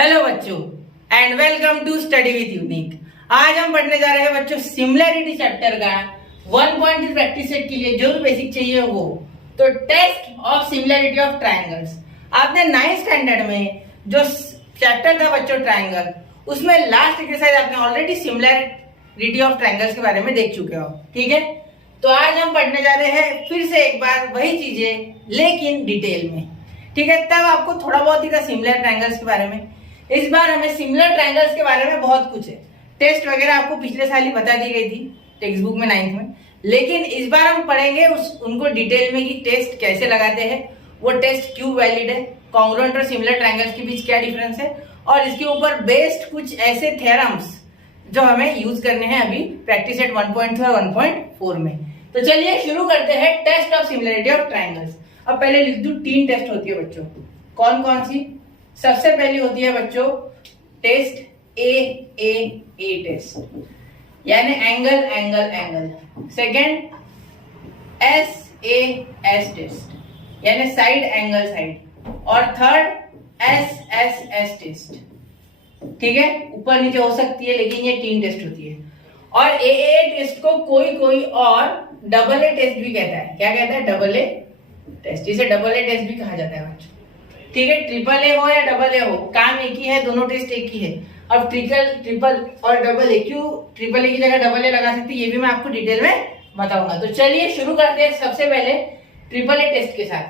Hello बच्चों and welcome to study with Unique. आज हम पढ़ने जा रहे हैं बच्चों सिमिलैरिटी चैप्टर का 1.3 प्रैक्टिस सेट के लिए जो भी बेसिक चाहिए वो तो test of similarity of triangles. आपने 9th स्टैंडर्ड में जो चैप्टर था बच्चों ट्रायंगल, उसमें लास्ट एक्सरसाइज आपने ऑलरेडी सिमिलैरिटी ऑफ ट्रायंगल्स के बारे में देख चुके हो। ठीक है, तो आज हम पढ़ने जा रहे हैं फिर से एक बार वही चीजें लेकिन डिटेल में। ठीक है, तब आपको थोड़ा बहुत ही था सिमिलर ट्रायंगल्स के बारे में। इस बार हमें सिमिलर ट्रायंगल्स के बारे में बहुत कुछ है। टेस्ट वगैरह आपको पिछले साल ही बता दी गई थी टेक्स्ट बुक में 9th में, लेकिन इस बार हम पढ़ेंगे उनको डिटेल में कि टेस्ट कैसे लगाते हैं, वो टेस्ट क्यों वैलिड है, कॉन्ग्रुएंट और सिमिलर ट्रायंगल्स के बीच क्या डिफरेंस है, और इसके ऊपर बेस्ड कुछ ऐसे थ्योरम्स जो हमें यूज करने हैं अभी प्रैक्टिस सेट 1.2 और 1.4 में। तो चलिए शुरू करते हैं test of similarity of triangles. अब पहले लिख दूं 3 टेस्ट होती है बच्चों। कौन कौन सी? सबसे पहली होती है बच्चों टेस्ट ए टेस्ट, यानी angle angle angle. Second S test, यानी साइड एंगल साइड। और थर्ड एस टेस्ट। ठीक है, ऊपर नीचे हो सकती है लेकिन ये 3 टेस्ट होती है। और ए टेस्ट को कोई और डबल ए टेस्ट भी कहता है। क्या कहता है? Double A test. इसे डबल ए टेस्ट भी कहा जाता है बच्चों। ठीक है, ट्रिपल ए हो या डबल ए हो, काम एक ही है, दोनों टेस्ट एक ही है। अब ट्रिपल और डबल ए, क्यों ट्रिपल ए की जगह डबल ए लगा सकते, ये भी मैं आपको डिटेल में बताऊंगा। तो चलिए शुरू करते हैं सबसे पहले ट्रिपल ए टेस्ट के साथ।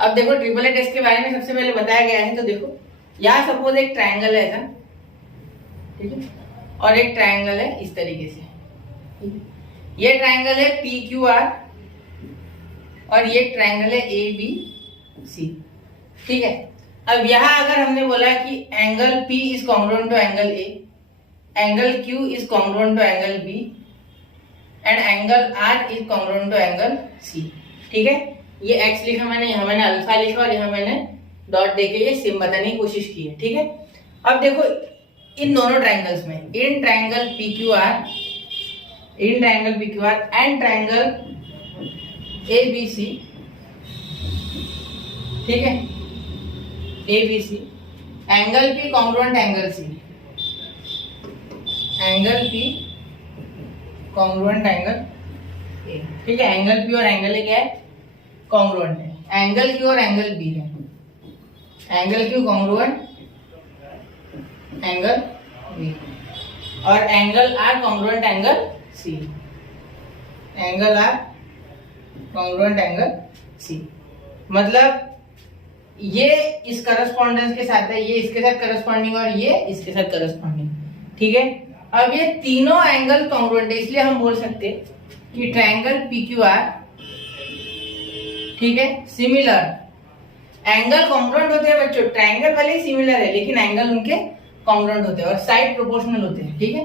अब देखो ट्रिपल ए टेस्ट के बारे में सबसे पहले बताया गया है। तो देखो यहाँ सपोज एक ट्रायंगल है ऐसा, ठीक है, और एक ट्रायंगल है इस तरीके से। ये ट्रायंगल है PQR और ये ट्रायंगल है ABC। ठीक है, अब यहां अगर हमने बोला कि angle P is congruent to angle A, angle Q is congruent to angle B and angle R is congruent to angle C। ठीक है, ये X लिखा मैंने, यहाँ मैंने अल्फा लिखा और यहाँ मैंने डॉट देके ये सिम बताने की कोशिश की है। ठीक है, अब देखो इन दोनों ट्रायंगल्स में, in triangle PQR and triangle ABC, ठीक है, ABC, angle P congruent angle C, angle P congruent angle A। ठीक है, एंगल P और एंगल A क्या है? कॉन्ग्रुएंट है। एंगल Q और एंगल B है, angle Q congruent angle B और angle R congruent angle C, angle R congruent angle C। मतलब ये इस करस्पॉन्डेंस के साथ है, ये इसके साथ करस्पॉन्डिंग और ये इसके साथ करस्पॉन्डिंग। ठीक है, अब ये तीनों एंगल कॉन्ग्रुएंट है, इसलिए हम बोल सकते कि ट्रायंगल PQR, ठीक है, सिमिलर। एंगल कॉन्ग्रुएंट होते हैं बच्चों, ट्रायंगल भले ही सिमिलर है लेकिन एंगल उनके कॉन्ग्रुएंट होते हैं और साइड प्रोपोर्शनल होते हैं। ठीक है,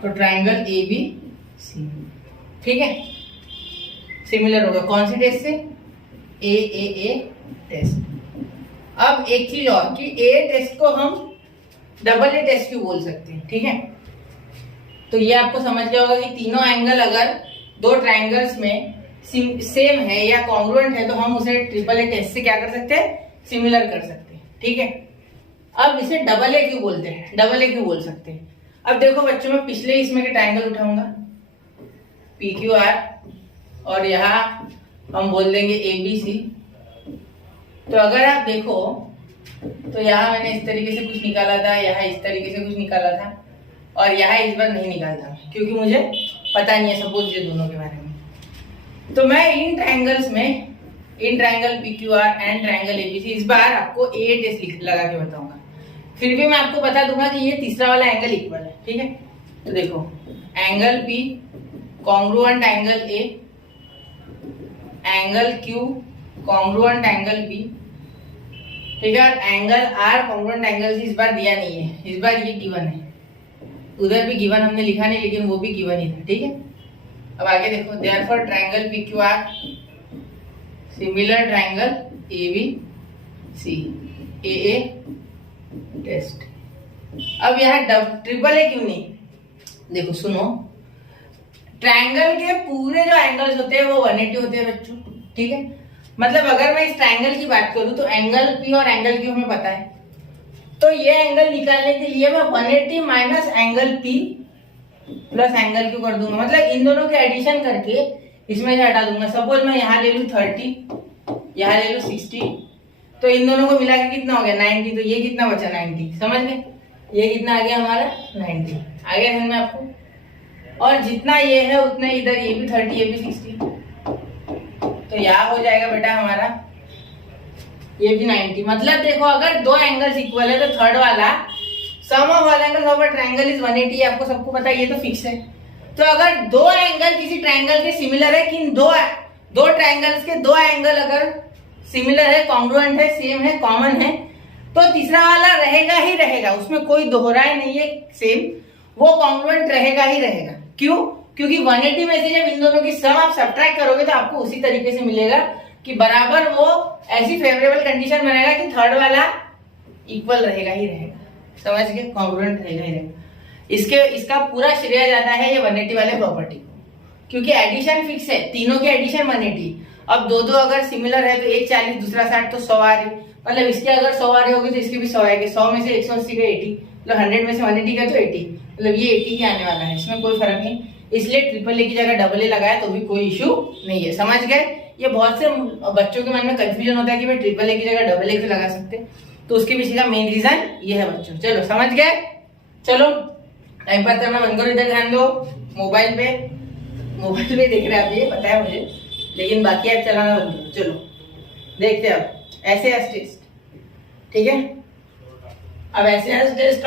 तो ट्रायंगल ABC, ठीक है, सिमिलर होगा। कौन सी टेस्ट से? ए टेस्ट। अब एक चीज और कि ए टेस्ट को हम डबल ए टेस्ट क्यों बोल सकते हैं। ठीक है, तो ये आपको समझ गया होगा कि तीनों एंगल अगर दो ट्रायंगल्स में सेम है या कॉन्ग्रुएंट है तो हम उसे ट्रिपल ए टेस्ट से क्या कर सकते हैं? सिमिलर कर सकते हैं। ठीक है, अब इसे डबल ए क्यों बोलते हैं, डबल ए क्यों बोल सकते हैं? अब देखो बच्चों, मैं पिछले इसमें के ट्रायंगल उठाऊंगा PQR और यहाँ हम बोल देंगे ABC। तो अगर आप देखो तो यहाँ मैंने इस तरीके से कुछ निकाला था, यहाँ इस तरीके से कुछ निकाला था और यहाँ इस बार नहीं निकालता क्योंकि मुझे पता नहीं है सपोज ये दोनों के बारे में। तो मैं इन ट्रायंगल्स में, in triangle PQR and triangle ABC इस बार आपको ए टेस्ट लगा के बताऊंगा। फिर भी मैं आपको बता दूंगा कि ये तीसरा वाला एंगल इक्वल है। ठीक है, तो देखो angle P congruent angle A, angle Q congruent angle B, ठीक है, angle R congruent angle C इस बार दिया नहीं है, इस बार ये गिवन है। उधर भी गिवन हमने लिखा नहीं लेकिन वो भी गिवन ही था। ठीक है, अब आगे देखो, therefore triangle PQR similar triangle ABC AA test. अब यहाँ ट्रिपल ए क्यों नहीं? देखो सुनो, ट्रायंगल के पूरे जो एंगल्स होते हैं वो 180 होते हैं बच्चों। ठीक है, मतलब अगर मैं इस ट्रायंगल की बात करूं तो एंगल पी और एंगल क्यू हमें पता है, तो ये एंगल निकालने के लिए मैं 180 minus angle P plus angle Q कर दूंगा। मतलब इन दोनों के एडिशन करके इसमें से हटा दूंगा। सपोज मैं यहाँ ले लूँ 30, यहाँ ले लूँ 60, तो इन दोनों को मिला के कितना हो गया 90। तो ये कितना बचा 90, समझ गए? ये कितना आ गया हमारा 90, आ गया समझ में आपको? और जितना ये है उतना इधर ये भी 30 ये भी 60, तो यहाँ हो जाएगा बेटा हमारा ये भी 90। मतलब देखो अगर दो एंगल्स इक्वल है तो थर्ड वाला sum of all angles of a triangle is 180, आपको सबको पता है, ये तो फिक्स है। तो अगर दो एंगल किसी ट्रायंगल के सिमिलर है, कि दो ट्रायंगल्स के दो एंगल अगर सिमिलर है, कॉन्ग्रुएंट है, सेम है, कॉमन है, तो तीसरा वाला रहेगा ही रहेगा, उसमें कोई दोहराए नहीं है, सेम वो कॉन्ग्रुएंट रहेगा ही रहेगा। क्यों? क्योंकि 180 में से जब इन दोनों की सम आप सब्ट्रैक्ट करोगे तो आपको उसी तरीके से मिलेगा कि बराबर वो ऐसी फेवरेबल कंडीशन बनेगा कि थर्ड वाला इक्वल रहेगा ही रहेगा, समझ गए? कॉन्ग्रुएंट रहेगा ही रहेगा। इसका पूरा श्रेय जाता है ये 180 वाले प्रॉपर्टी को, क्योंकि एडिशन फिक्स है, तीनों के एडिशन 180। अब दो अगर सिमिलर है तो एक 40 दूसरा 60 तो 100 आ रही, मतलब इसके अगर 100 आ रहे होगी तो इसके भी 100 आएंगे। 100 में से 180 का 80, मतलब 100 में से 180 का तो 80, मतलब ये 80 ही आने वाला है, इसमें कोई फर्क नहीं। इसलिए ट्रिपल ए की जगह डबल ए लगाया तो भी कोई इशू नहीं है, समझ गए? ये बहुत से बच्चों के मन में कंफ्यूजन होता है कि भाई ट्रिपल ए की जगह डबल ए क्यों लगा सकते, तो उसके पीछे का मेन रीजन ये है बच्चों। चलो समझ गए? चलो टाइम पास करना बंद करो, इधर ध्यान दो। मोबाइल पे देख रहे हैं आप, ये पता है मुझे, लेकिन बाकी ऐप चलाना बंद करो। चलो देखते हैं अब एसएएस टेस्ट, ठीक है? अब SAS test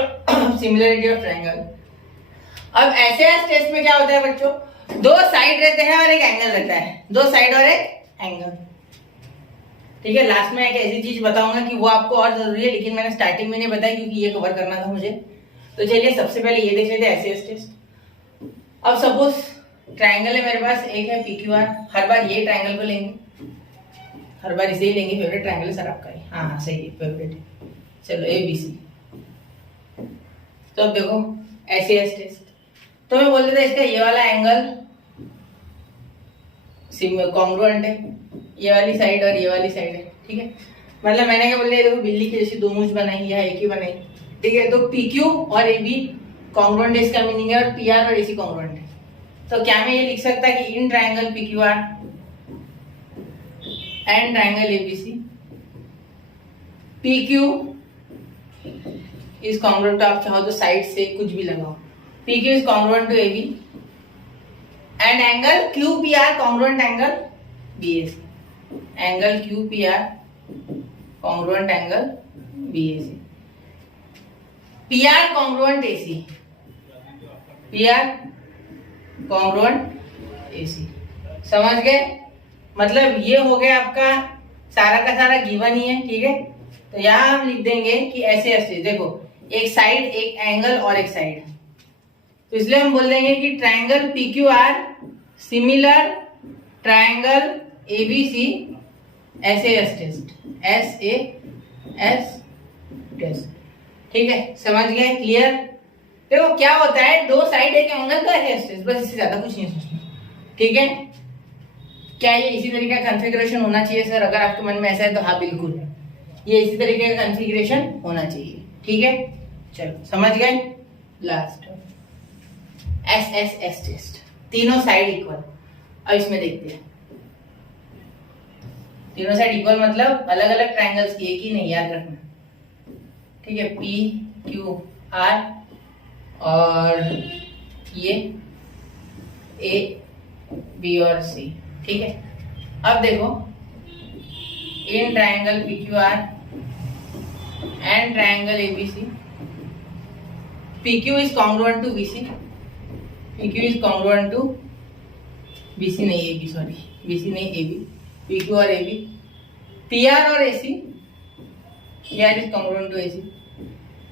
similarity of triangle. अब एसएएस टेस्ट में क्या होता है बच्चों, दो साइड रहते हैं और एक एंगल रहता है, दो साइड और एक एंगल, ठीक है? लास्ट में एक ऐसी चीज बताऊंगा कि वो आपको और जरूरी है, लेकिन मैंने स्टार्टिंग में नहीं बताया क्योंकि ये कवर करना था मुझे। तो चलिए सबसे पहले ये देख लेते हैं एसएएस टेस्ट। अब सपोज ट्रायंगल है मेरे पास, एक है पीक्यूआर, हर बार ये ट्रायंगल को लेंगे, हर बार इसे ही लेंगे, फेवरेट ट्रायंगल है सर आपका ही, हाँ सही है, फेवरेट है। चलो एबीसी, तो अब देखो एसएएस टेस्ट, तो मैं बोल देता इसका ये वाला एंगल कॉन्ग्रुएंट है, ये वाली साइड और ये वाली साइड है, ठीक है? मतलब मैंने क्या बोल दिया, देखो बिल्ली की जैसी दो मूंछ बनाई या एक ही बनाई, ठीक है? तो पीक्यू और एबी कॉन्ग्रुएंट है, इसका मीनिंग है, और पीआर और एसी कॉन्ग्रुएंट है। तो क्या मैं ये लिख सकता कि in triangle PQR and triangle ABC PQ is congruent, आप चाहो तो साइड से कुछ भी लगाओ, PQ is congruent to AB and angle QPR congruent angle BAC, angle QPR congruent angle BAC, PR congruent AC, PR congruent AC, समझ गए? मतलब ये हो गया आपका सारा का सारा गिवन ही है, ठीक है? तो यहां हम लिख देंगे कि ऐसे ऐसे देखो, एक साइड एक एंगल और एक साइड, तो इसलिए हम बोल देंगे कि triangle PQR similar triangle ABC SAS test, SAS test, ठीक है? समझ गए? क्लियर? देखो क्या होता है, दो साइड एक एंगल का एसएएस टेस्ट, बस इससे ज्यादा कुछ नहीं सोचना, ठीक है? क्या ये इसी तरीके का कॉन्फ़िगरेशन होना चाहिए सर? अगर आपके मन में ऐसा है तो हाँ बिल्कुल, ये इसी तरीके का कॉन्फ़िगरेशन होना चाहिए, ठीक है? चलो समझ गए? लास्ट एसएएस टेस्ट, तीनों साइड इक्वल। अब इसमें देखते हैं, तीनों साइड इक्वल मतलब अलग अलग ट्रायंगल्स की, एक ही नहीं, याद रखना, ठीक है? पी क्यू आर और ये ए बी और सी, ठीक है? अब देखो इन triangle P Q R and triangle ABC PQ is congruent to BC, PQ is congruent to BC नहीं AB, सॉरी BC नहीं AB, PQ और AB, PR और AC, PR is congruent to AC,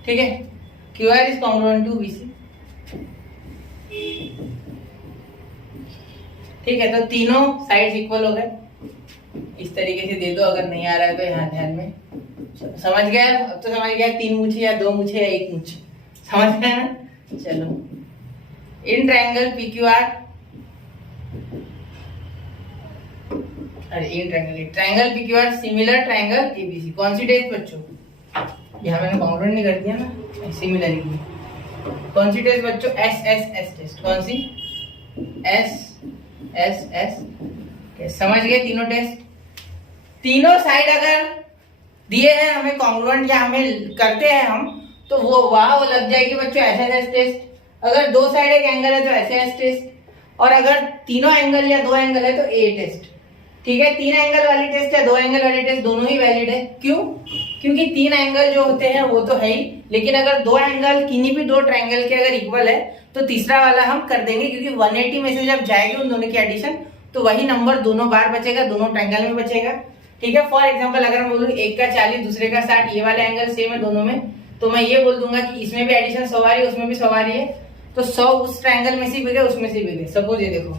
ठीक है? QR is congruent to BC, ठीक है? तो तीनों साइड्स इक्वल हो गए, इस तरीके से दे दो, अगर नहीं आ रहा है तो यहाँ ध्यान में, समझ गया? अब तो समझ गया, तीन मुझे या दो मुझे या एक मुझे, समझ गया ना? चलो इन ट्रायंगल पीक्यूआर अरे ये triangle PQR similar triangle ABC। कौन सी टेस्ट बच्चों? यहाँ मैंने कॉन्ग्रुएंट नहीं कर दिया ना, सिमिलर ही। कौन सी टेस्ट बच्चों? SSS test. कौन सी? SSS test. समझ गए तीनों टेस्ट? तीनों साइड अगर दिए हैं हमें कॉन्ग्रुएंट या हमें करते हैं हम, तो वो वहां वो लग जाएगी बच्चों SSS टेस्ट। अगर दो साइड एक एंगल है तो SS टेस्ट, और अगर तीनों एंगल या दो एंगल है तो A टेस्ट। ठीक है, तीन एंगल वाली टेस्ट या दो एंगल वाली टेस्ट दोनों ही वैलिड है। क्यों? क्योंकि तीन एंगल जो होते हैं वो तो है ही, लेकिन अगर दो एंगल किन्हीं भी दो ट्रायंगल के अगर इक्वल है तो तीसरा वाला हम कर देंगे, क्योंकि 180 में से जब जाएगी उन दोनों की एडिशन तो वही नंबर दोनों बार बचेगा, दोनों ट्रायंगल में बचेगा। ठीक है, फॉर एग्जाम्पल अगर मैं बोलूँ एक का 40 दूसरे का 60, ये वाला एंगल सेम है दोनों में, तो मैं ये बोल दूंगा कि इसमें भी एडिशन 100 आ रही है, उसमें भी 100 आ रही है, तो 100 उस ट्रायंगल में से भी गए, उसमें से भी गए। सपोज ये देखो,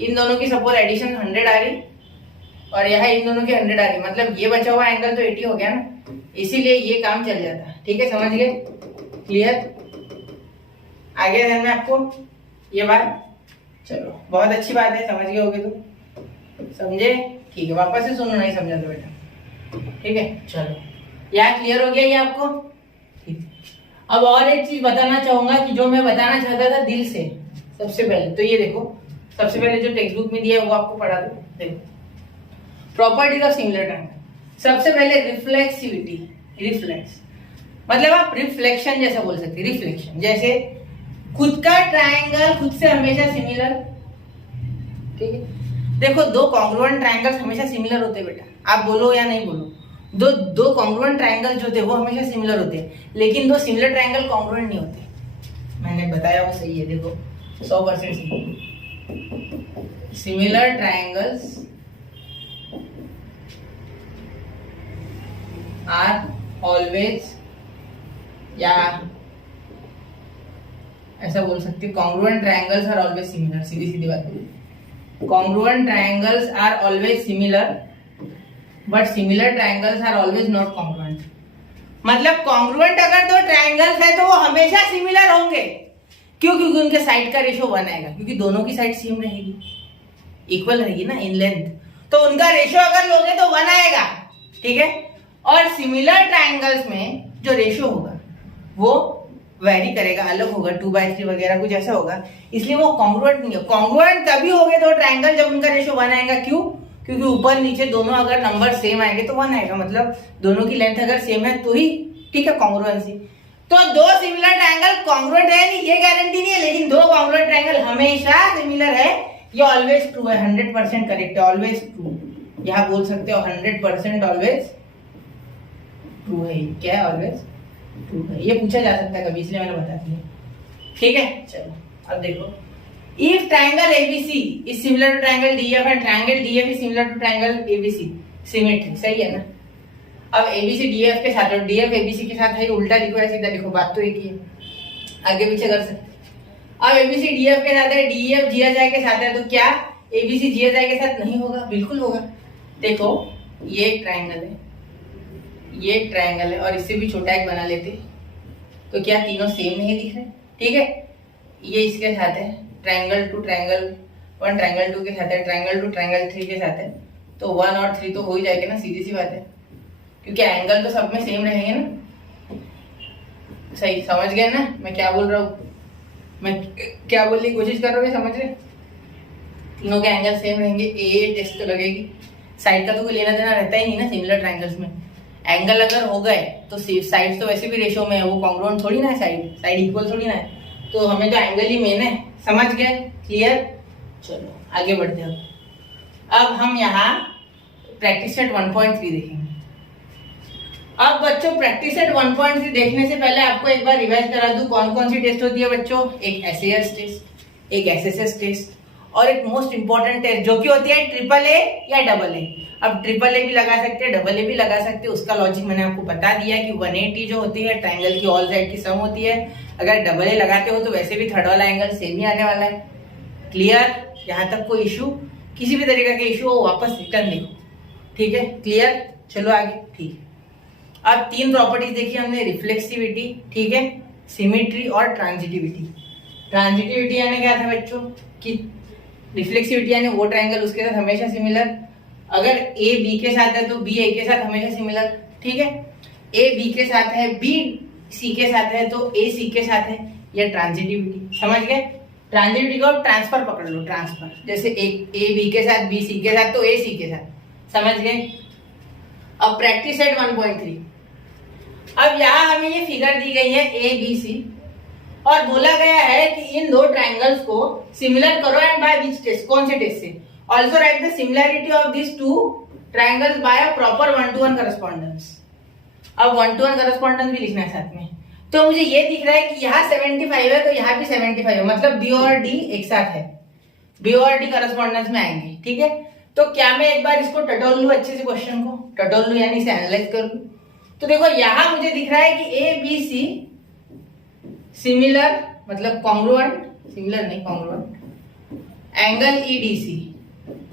इन दोनों की सपोज एडिशन 100 आ रही और यहाँ इन दोनों की 100 आ रही, मतलब ये बचा हुआ एंगल तो 80 हो गया ना, इसीलिए ये काम चल जाता है। ठीक है, समझ गए? क्लियर? आगे ध्यान में आपको ये बात? चलो बहुत अच्छी बात है, समझ गए होगे तो समझे? ठीक है, वापस से सुनो, नहीं समझा तो बेटा। ठीक है, चलो यहाँ क्लियर हो गया ये आपको? ठीक है, अब और एक चीज बताना चाहूंगा कि जो मैं बताना चाहता था दिल से। सबसे पहले तो ये देखो, सबसे पहले जो टेक्स्ट बुक में दिया है वो आपको पढ़ा दो। देखो, प्रॉपर्टीज ऑफ सिमिलर ट्रायंगल। सबसे पहले रिफ्लेक्सिविटी। रिफ्लेक्स मतलब आप रिफ्लेक्शन जैसा बोल सकते हैं। रिफ्लेक्शन जैसे खुद का ट्रायंगल खुद से हमेशा सिमिलर। ठीक है, देखो दो कॉन्ग्रुएंट ट्रायंगल्स हमेशा सिमिलर होते हैं बेटा, आप बोलो या नहीं बोलो, दो कॉन्ग्रुएंट ट्रायंगल जो होते हैं वो हमेशा सिमिलर होते हैं, लेकिन दो सिमिलर ट्रायंगल कॉन्ग्रुएंट नहीं होते। मैंने बताया वो सही है, देखो 100% सही। सिमिलर ट्रायंगल्स आर ऑलवेज, या ऐसा बोल सकते हैं congruent triangles are always similar. सीधी सीधी बात है, congruent triangles are always similar but similar triangles are always not congruent. मतलब कॉन्ग्रुएंट अगर दो ट्रायंगल्स है तो वो हमेशा सिमिलर होंगे। क्यों? क्योंकि उनके साइड का रेशो 1 आएगा, क्योंकि दोनों की साइड सेम रहेगी, इक्वल रहेगी ना इन लेंथ, तो उनका रेशो अगर लोगे तो 1 आएगा। ठीक है, और सिमिलर ट्रायंगल्स में जो रेशो होगा वो वेरी करेगा, अलग होगा, 2/3 वगैरह कुछ ऐसा होगा, इसलिए वो कॉन्ग्रुएंट नहीं है। कॉन्ग्रुएंट तभी होंगे दो ट्रायंगल जब उनका रेशो 1 आएगा। क्यों? क्योंकि ऊपर नीचे दोनों अगर नंबर सेम आएंगे तो 1 आएगा, मतलब दोनों की लेंथ अगर सेम है तो ही ठीक है कॉन्ग्रुएंसी। तो दो सिमिलर ट्रायंगल कॉन्ग्रुएंट है नहीं ये गारंटी नहीं है, लेकिन दो कॉन्ग्रुएंट ट्रायंगल हमेशा सिमिलर है, ये ऑलवेज ट्रू है, 100% करेक्ट है, ऑलवेज ट्रू। यहाँ बोल सकते हो 100% ऑलवेज ट्रू है। क्या है? ऑलवेज ट्रू है। ये पूछा जा सकता है कभी, इसलिए मैंने बता दिया। ठीक है, चलो अब देखो, if triangle ABC is similar to triangle DF and triangle DF is similar to triangle ABC, symmetry. सही है ना? अब ABC DF के साथ और DF ABC के साथ है, उल्टा लिखो या सीधा लिखो, बात तो एक ही है, आगे पीछे कर सकते। अब ABC DF के साथ है, DF GHI के साथ है, तो क्या ABC GHI के साथ नहीं होगा? बिल्कुल होगा। देखो ये एक ट्रायंगल है, ये एक ट्रायंगल है, और इससे भी छोटा एक बना लेते, तो क्या तीनों सेम नहीं दिख रहे? ठीक है, ये इसके साथ है, ट्रायंगल 2 ट्रायंगल 1 ट्रायंगल 2 के साथ है, ट्रायंगल 2 ट्रायंगल 3 के साथ है, तो 1 और 3 तो हो ही जाएगा ना, सीधी सी बात है, क्योंकि एंगल तो सब में सेम रहेंगे ना। सही समझ गए ना मैं क्या बोल रहा हूँ? मैं क्या बोलने की कोशिश कर रहा हूँ, समझ रहे? तीनों के एंगल सेम रहेंगे, ए टेस्ट तो लगेगी, साइड का तो कोई लेना देना रहता ही नहीं ना सिमिलर ट्रायंगल्स में। एंगल अगर हो गए तो साइड्स तो वैसे भी रेशो में है, वो कॉन्ग्रुएंट थोड़ी ना है, साइड इक्वल थोड़ी ना है, तो हमें तो एंगल ही मेन है। समझ गए? क्लियर? चलो आगे बढ़ते हैं। अब हम यहाँ प्रैक्टिस सेट 1.3 देखेंगे। अब बच्चों प्रैक्टिस सेट 1.3 देखने से पहले आपको एक बार रिवाइज करा दूं कौन कौन सी टेस्ट होती है बच्चों। एक SAS टेस्ट, एक SSS टेस्ट, और एक मोस्ट इंपॉर्टेंट टेस्ट जो कि होती है AAA या AA। अब AAA भी लगा सकते हैं, AA भी लगा सकते हैं, उसका लॉजिक मैंने आपको बता दिया कि 180 जो होती है ट्रायंगल की ऑल साइड की सम होती है। अगर AA लगाते हो तो वैसे भी थर्ड वाला एंगल सेम ही आने वाला है। क्लियर? यहाँ तक कोई इशू, किसी भी तरीके का इशू हो वापस रिटर्न लिखो। ठीक है, क्लियर? चलो आगे। ठीक है, अब 3 प्रॉपर्टीज देखी हमने, रिफ्लेक्सिविटी, ठीक है, सिमेट्री और ट्रांजिटिविटी। ट्रांजिटिविटी यानी क्या था बच्चों कि रिफ्लेक्सिविटी यानी वो ट्रायंगल उसके साथ हमेशा सिमिलर, अगर ए बी के साथ है तो बी ए के साथ हमेशा सिमिलर, ठीक है। ए बी के साथ है, बी सी के साथ है तो ए सी के साथ है, या ट्रांजिटिविटी, समझ गए। ट्रांजिटिविटी को ट्रांसफर पकड़ लो, ट्रांसफर, जैसे ए बी के साथ, बी सी के साथ तो ए सी के साथ, समझ गए। अब प्रैक्टिस सेट 1.3। अब यहाँ हमें ये फिगर दी गई है ए बी सी और बोला गया है कि इन दो ट्राइंगल्स को सिमिलर करो एंड बाय विच टेस्ट, कौन से टेस्ट से। Also write the similarity of this two triangles by a proper 1-to-1 correspondence. अब 1-to-1 करस्पॉन्डेंस भी लिखना है साथ में। तो मुझे ये दिख रहा है कि यहाँ 75 है तो यहाँ भी 75 है, मतलब बी और डी एक साथ है, बी और डी करस्पॉन्डेंस में आएंगे, ठीक है। तो क्या मैं एक बार इसको टटोल लूं, अच्छे से क्वेश्चन को टटोल लूं यानी इसे एनालाइज कर लूं। तो देखो यहाँ मुझे दिख रहा है कि ए बी सी सिमिलर, मतलब कॉन्ग्रुएंट, सिमिलर नहीं कॉन्ग्रुएंट, एंगल ईडीसी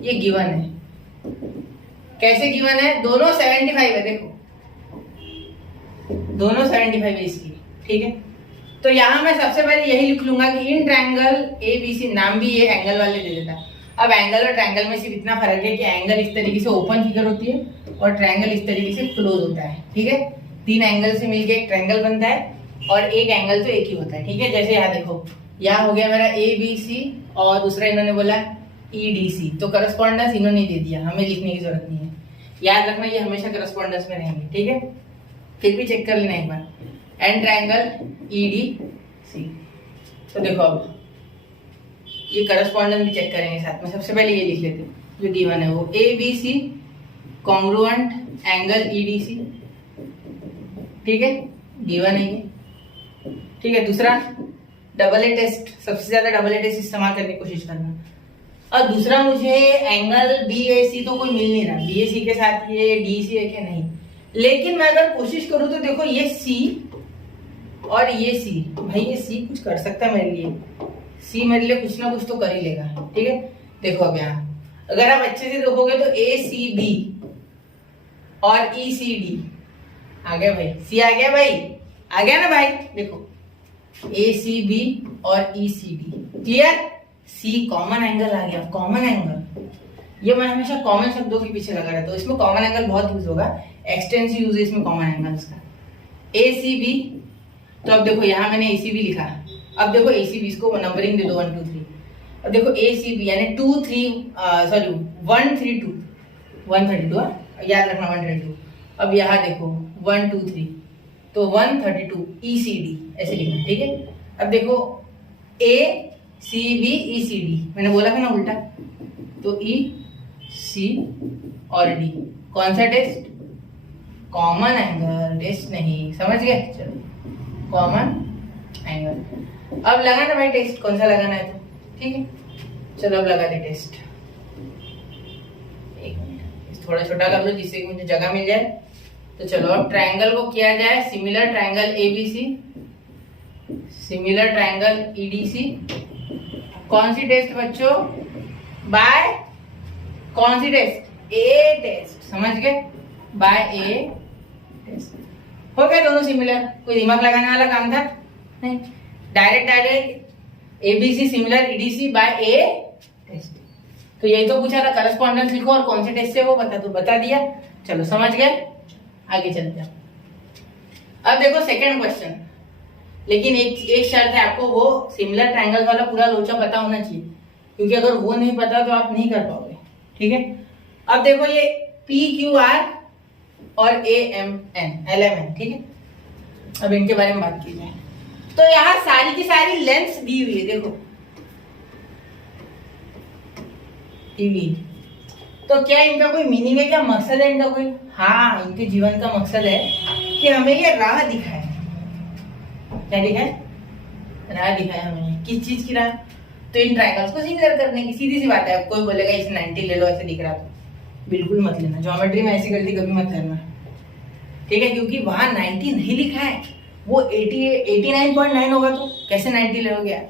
ये गिवन है। कैसे गिवन है, दोनों 75 है, देखो दोनों 75 है इसकी, ठीक है। तो यहां मैं सबसे पहले यही लिख लूंगा कि इन ट्रायंगल ए बी सी, नाम भी ये एंगल वाले दे देता है। अब एंगल और ट्रायंगल में सिर्फ इतना फर्क है कि एंगल इस तरीके से ओपन फिगर होती है और ट्रायंगल इस तरीके से क्लोज होता है, ठीक है। तीन एंगल से मिलके एक ट्रायंगल बनता है और एक एंगल तो एक ही होता है, ठीक है। जैसे यहाँ देखो, यहाँ हो गया मेरा ए बी सी और दूसरा इन्होंने बोला ई डी सी, तो करस्पॉन्डेंस इन्होंने दे दिया, हमें लिखने की जरूरत नहीं है। याद रखना ये हमेशा करस्पॉन्डेंस में रहेंगे, ठीक है। फिर भी चेक कर लेना एक बार, and triangle E D C. तो देखो अब ये करस्पॉन्डेंस भी चेक करेंगे साथ में। सबसे पहले ये लिख लेते हैं जो गिवन है, वो A B C congruent angle E D C, ठीक है, गिवन है ये, ठीक है। दूसरा डबल ए टेस्ट, सबसे ज्यादा डबल ए टेस्ट इस्तेमाल करने की कोशिश करना। और दूसरा मुझे एंगल बी ए सी तो कोई मिल नहीं रहा, बी ए सी के साथ ये डी सी है क्या, नहीं। लेकिन मैं अगर कोशिश करूं तो देखो ये सी और ये सी, भाई ये सी कुछ कर सकता है मेरे लिए, सी मेरे लिए कुछ ना कुछ तो कर ही लेगा, ठीक है। देखो अब यहाँ अगर आप अच्छे से देखोगे तो ए सी बी और ई सी डी आ गया भाई, सी आ गया भाई, आ गया ना भाई। देखो ए सी बी और ई सी डी, क्लियर। सी कॉमन एंगल आ गया, कॉमन एंगल, ये मैं हमेशा कॉमन शब्दों के पीछे लगा रहता हूँ, इसमें कॉमन एंगल बहुत यूज होगा, एक्सटेंसिव यूज है इसमें कॉमन एंगल्स का। ए सी बी, तो अब देखो यहाँ मैंने ए सी बी लिखा, अब देखो ए सी बी को नंबरिंग दे दो 1 2 3। अब देखो ए सी बी यानी 2 3 सॉरी 1 3 2 132, याद रखना 132। अब यहाँ देखो 1 2 3 तो 132 ई सी डी ऐसे लिखना, ठीक है। अब देखो A C B E C D, मैंने बोला था ना उल्टा, तो ई सी और डी, कौन सा टेस्ट, कॉमन एंगल टेस्ट नहीं, समझ गए। चलो कॉमन एंगल, अब लगाना भाई टेस्ट, कौन सा लगाना है तो, ठीक है। चलो अब लगा दे टेस्ट, एक मिनट थोड़ा छोटा कर लो जिससे कि मुझे जगह मिल जाए। तो चलो अब ट्रायंगल को किया जाए similar triangle A B C, similar triangle E D C. कौन सी टेस्ट बच्चों, बाय कौन सी टेस्ट, ए टेस्ट, समझ गए, बाय ए टेस्ट। हो गए दोनों सिमिलर, कोई दिमाग लगाने वाला काम था नहीं, direct A B C similar E D C by A test. तो यही तो पूछा था, करस्पॉन्डेंस लिखो और कौन से टेस्ट से वो बता, तो बता दिया। चलो समझ गए, आगे चलते हैं। अब देखो सेकंड क्वेश्चन, लेकिन एक शर्त है, आपको वो सिमिलर ट्रायंगल वाला पूरा लोचा पता होना चाहिए, क्योंकि अगर वो नहीं पता तो आप नहीं कर पाओगे, ठीक है। अब देखो ये पी क्यू आर और A M N L M N, ठीक है। अब इनके बारे में बात की जाए तो यहाँ सारी की सारी लेंथ्स दी हुई है, देखो टीवी। तो क्या इनका कोई मीनिंग है, क्या मकसद है इनका कोई, हाँ इनके जीवन का मकसद है कि हमें ये राह दिखाए। क्या दिखाए, राह दिखाए हमें, किस चीज की राह, तो इन ट्रायंगल्स को सिमिलर करने की। सीधी सी बात है, कोई बोलेगा इसे 90 ले लो ऐसे दिख रहा तो बिल्कुल मत लेना, ज्योमेट्री में ऐसी गलती कभी मत करना, ठीक है, क्योंकि वहां 90 नहीं लिखा है, वो 89.9 होगा, तो कैसे 90 ले लोगे यार,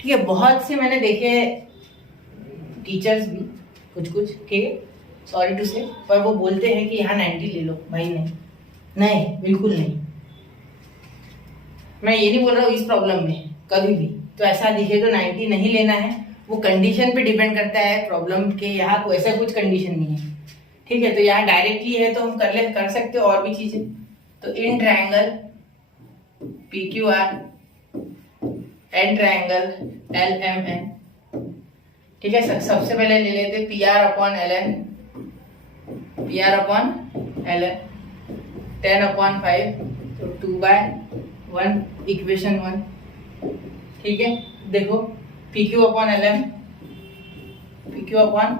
ठीक है। बहुत से मैंने देखे टीचर्स भी कुछ, ठीक है, सॉरी टू से, पर वो बोलते हैं कि यहाँ 90 ले लो, भाई नहीं नहीं बिल्कुल नहीं। मैं ये नहीं बोल रहा हूँ इस प्रॉब्लम में कभी भी, तो ऐसा दिखे तो 90 नहीं लेना है, वो कंडीशन पे डिपेंड करता है प्रॉब्लम के। यहाँ कोई ऐसा कुछ कंडीशन नहीं है, ठीक है। तो यहाँ डायरेक्टली है तो हम कर सकते हो और भी चीजें। तो in triangle P Q R and triangle L M N, ठीक है। सबसे पहले ले लेते P R upon L N, P R upon L N 10/5, तो 2/1 इक्वेशन 1, ठीक है। देखो P Q upon L M, P Q upon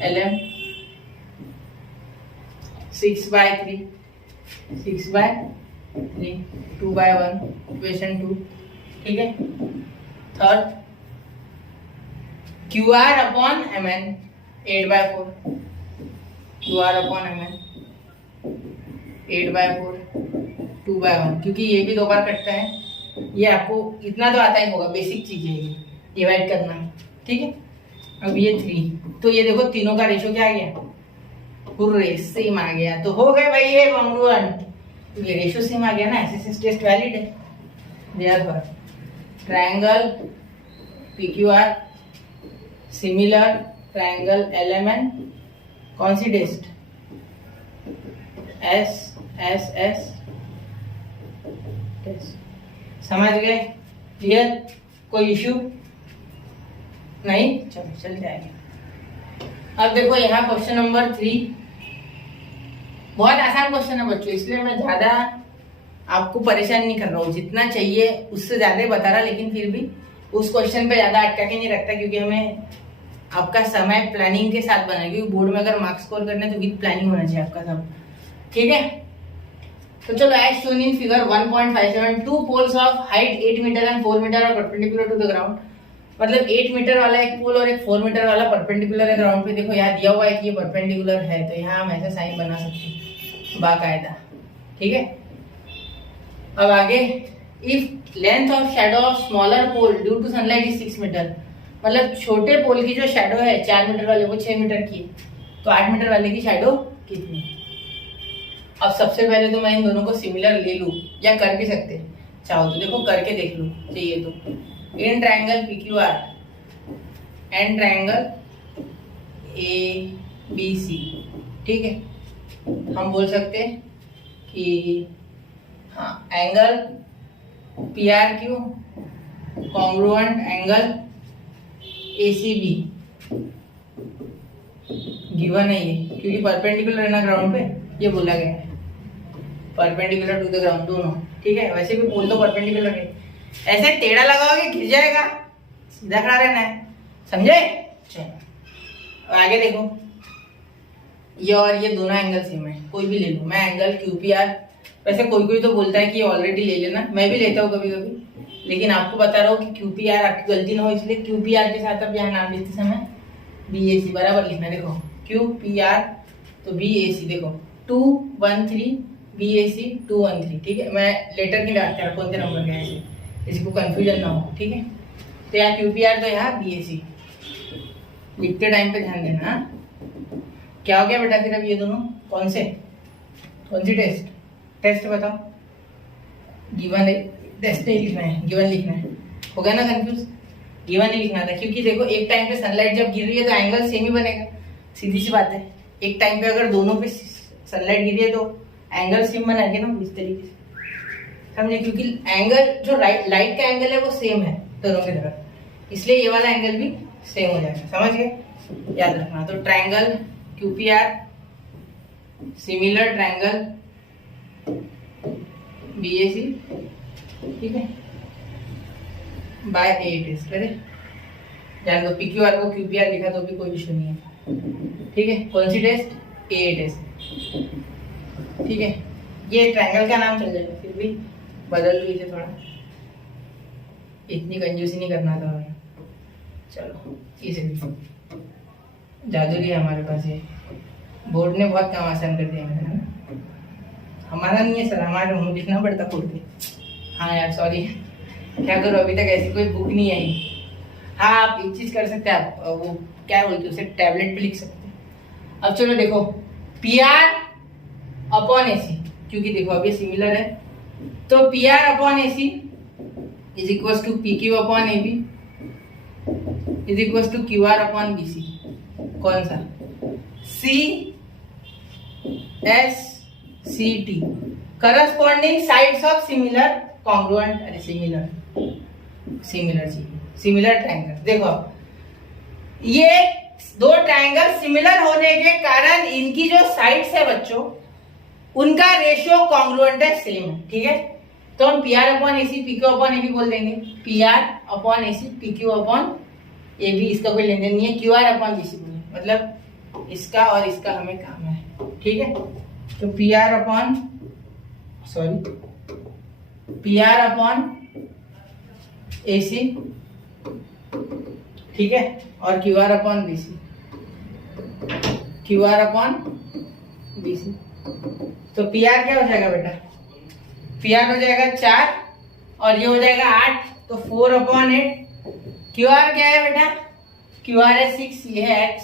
L M 6/3, 6/3, 2/1 equation 2, ठीक है। Third Q R upon M N 8/4, Q R upon M N 8/4, 2/1, क्योंकि ये भी 2 बार कटता है। ये आपको इतना तो आता ही होगा, बेसिक चीज है ये डिवाइड करना, ठीक है। अब ये 3, तो ये देखो तीनों का रेशो क्या आ गया, हुर्रे सेम आ गया। तो हो गए भाई ये कॉन्ग्रुएंट, तो ये रेशो सेम आ गया ना, एसएसएस टेस्ट वैलिड है। Therefore triangle PQR similar triangle LMN, कौन सी टेस्ट, एसएसएस टेस्ट। समझ गए? क्लियर? कोई इश्यू नहीं? चलो चल जाएंगे। अब देखो यहाँ क्वेश्चन नंबर 3 बहुत आसान क्वेश्चन है बच्चों, इसलिए मैं ज्यादा आपको परेशान नहीं कर रहा हूँ, जितना चाहिए उससे ज्यादा ही बता रहा, लेकिन फिर भी उस क्वेश्चन पे ज्यादा अटका के नहीं रखता, क्योंकि हमें आपका समय प्लानिंग के साथ बनाना है, क्योंकि बोर्ड में अगर मार्क्स स्कोर करने तो विद प्लानिंग होना चाहिए आपका सब, ठीक है। तो चलो as shown in figure 1.57, two poles of height 8 metre and 4 metre are perpendicular to the ground. मतलब 8 मीटर वाला एक पोल और एक 4 मीटर वाला परपेंडिकुलर है ग्राउंड पे। देखो यहाँ दिया हुआ है कि ये परपेंडिकुलर है, तो यहाँ हम ऐसा साइन बना सकते हैं बाकायदा, ठीक है। अब आगे, if length of shadow of smaller pole due to sunlight is 6 metre, मतलब छोटे पोल की जो शैडो है 4 मीटर वाले वो 6 मीटर की, तो 8 मीटर वाले की शैडो कितनी। अब सबसे पहले तो मैं इन दोनों को सिमिलर ले लूं, या कर भी सकते हैं चाहो तो, देखो करके देख लूं चाहिए तो। In triangle PQR and triangle ABC, ठीक है। हम बोल सकते हैं कि हाँ angle PRQ congruent angle ACB given है ये, क्योंकि परपेंडिकुलर है ना ग्राउंड पे, ये बोला गया है परपेंडिकुलर टू द ग्राउंड दोनों, ठीक है। वैसे भी पोल तो परपेंडिकुलर है, ऐसे टेढ़ा लगाओगे गिर जाएगा, सीधा खड़ा रहना है, समझे। चलो आगे देखो, ये और ये दोनों एंगल सेम है, कोई भी ले लो। मैं एंगल QPR, वैसे कोई कोई तो बोलता है कि ऑलरेडी ले लेना, मैं भी लेता हूँ कभी कभी, लेकिन आपको बता रहा हूँ कि QPR आपकी गलती ना हो, इसलिए QPR के साथ अब यहाँ नाम लिखते समय BAC बराबर लिखना। देखो QPR तो BAC, देखो 213 BAC 213, ठीक है। मैं लेटर की बात कर रहा हूँ, कौन से नंबर के ऐसे किसी को कंफ्यूजन ना हो, ठीक है। तो यहाँ QPR तो यहाँ BAC, लिखते टाइम पे ध्यान देना। क्या हो गया बेटा फिर अब ये दोनों कौन सी टेस्ट बताओ। गिवन है, टेस्ट नहीं लिखना है, गिवन लिखना है। हो गया ना कंफ्यूज, गिवन ही लिखना था, क्योंकि देखो एक टाइम पे सनलाइट जब गिर रही है तो एंगल सेम ही बनेगा, सीधी सी बात है। एक टाइम पे अगर दोनों पे सनलाइट गिरी है तो एंगल सेम बनाएंगे ना इस तरीके से, समझे। क्योंकि एंगल जो लाइट का एंगल है वो सेम है दोनों की तरफ, इसलिए ये वाला एंगल भी सेम हो जाएगा, समझ गए, याद रखना। तो triangle QPR similar triangle BAC, ठीक है, बाय A टेस्ट। अरे ध्यान दो, PQR को QPR लिखा तो भी कोई इशू नहीं है, ठीक है। कौन सी टेस्ट, A टेस्ट, ठीक है। ये ट्रायंगल का नाम चल जाएगा, फिर भी बदल लीजिए थोड़ा, इतनी कंजूसी नहीं करना था हमें। चलो इसे जादू लिया हमारे पास, ये बोर्ड ने बहुत काम आसान कर दिया है ना। हमारा नहीं है सर, हमारे मुँह लिखना पड़ता खुद के। हाँ यार सॉरी, क्या करो, अभी तक ऐसी कोई बुक नहीं आई। हाँ आप एक चीज कर सकते हैं, आप वो क्या बोलते हैं उसे, टैबलेट पे लिख सकते हैं। अब चलो देखो PR अपॉन AC, क्योंकि देखो अब ये सिमिलर है, तो PR upon AC is equal to PQ upon AB is equal to Q R upon B C. कौन सा? C S C T, corresponding sides of similar congruent, अरे सिमिलर ट्रायंगल। देखो ये दो ट्रायंगल सिमिलर होने के कारण इनकी जो साइड्स है बच्चों, उनका रेशियो कॉन्ग्रुएंट है, सेम है। ठीक है, तो हम P R upon A C P Q upon A B बोल देंगे। P R upon A C P Q upon A B, इसका कोई लेन देन नहीं है। Q R upon B C बोले, मतलब इसका और इसका हमें काम है। ठीक है, तो P R upon A C, ठीक है, और Q R upon B C, तो पी आर क्या हो जाएगा बेटा? पी आर हो जाएगा 4 और ये हो जाएगा 8, तो 4 अपॉन 8। क्यू आर क्या है बेटा? क्यू आर है 6, ये है x,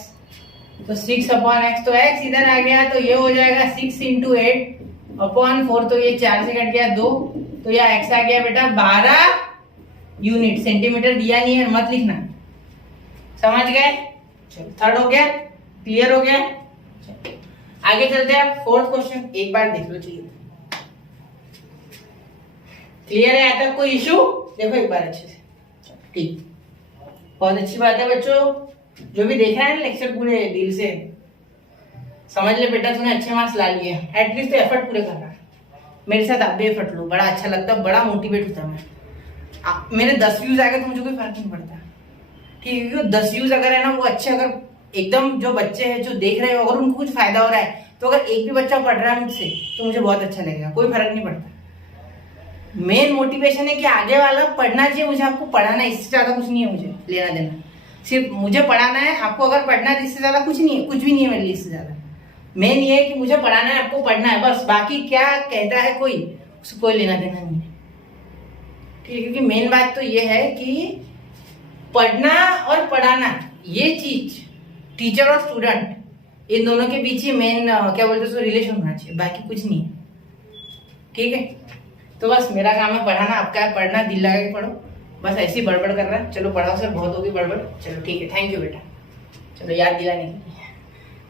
तो 6 अपॉन x, तो x इधर आ गया, तो ये हो जाएगा 6 इंटू 8 अपॉन 4, तो ये 4 से कट गया 2, तो यह x आ गया बेटा 12 यूनिट। सेंटीमीटर दिया नहीं है, मत लिखना, समझ गए? चलो, थर्ड हो गया, क्लियर हो गया। आगे चलते हैं, फोर्थ क्वेश्चन एक बार देख लो, चाहिए क्लियर है? आता कोई इशू? देखो एक बार अच्छे से, ठीक, बहुत अच्छी बात है बच्चों। जो भी देख रहा है ना लेक्चर पूरे दिल से, समझ ले बेटा तूने अच्छे मार्क्स ला लिए, एटलीस्ट तो एफर्ट पूरे कर रहा है। मेरे साथ आप भी एफर्ट लो, बड़ा अच्छा लगता है, बड़ा मोटिवेट होता मैं। मेरे 10 व्यूज आ गए तो मुझे कोई फर्क नहीं पड़ता, ठीक है? 10 व्यूज अगर है ना वो अच्छे, अगर एकदम जो बच्चे हैं जो देख रहे हो अगर उनको कुछ फायदा हो रहा है, तो अगर एक भी बच्चा पढ़ रहा है मुझसे तो मुझे बहुत अच्छा लगेगा, कोई फर्क नहीं पड़ता। मेन मोटिवेशन है कि आगे वाला पढ़ना चाहिए, मुझे आपको पढ़ाना है, इससे ज्यादा कुछ नहीं है मुझे लेना देना, सिर्फ मुझे पढ़ाना है। आपको अगर पढ़ना है इससे ज्यादा कुछ नहीं है, कुछ भी नहीं है मेरे लिए इससे ज्यादा। मेन ये है कि मुझे पढ़ाना है, आपको पढ़ना है, बस। बाकी क्या कहता है कोई, उससे कोई लेना देना नहीं है, ठीक है? क्योंकि मेन बात तो ये है कि पढ़ना और पढ़ाना, ये चीज टीचर और स्टूडेंट इन दोनों के बीच ही मेन क्या बोलते हैं रिलेशन होना चाहिए, बाकी कुछ नहीं है। ठीक है, तो बस मेरा काम है पढ़ाना, आपका है पढ़ना, दिल लगा के पढ़ो। बस ऐसी बड़बड़ कर रहा है, चलो पढ़ाओ सर, बहुत होगी बड़बड़, चलो ठीक है, थैंक यू बेटा, चलो याद दिलाने के लिए।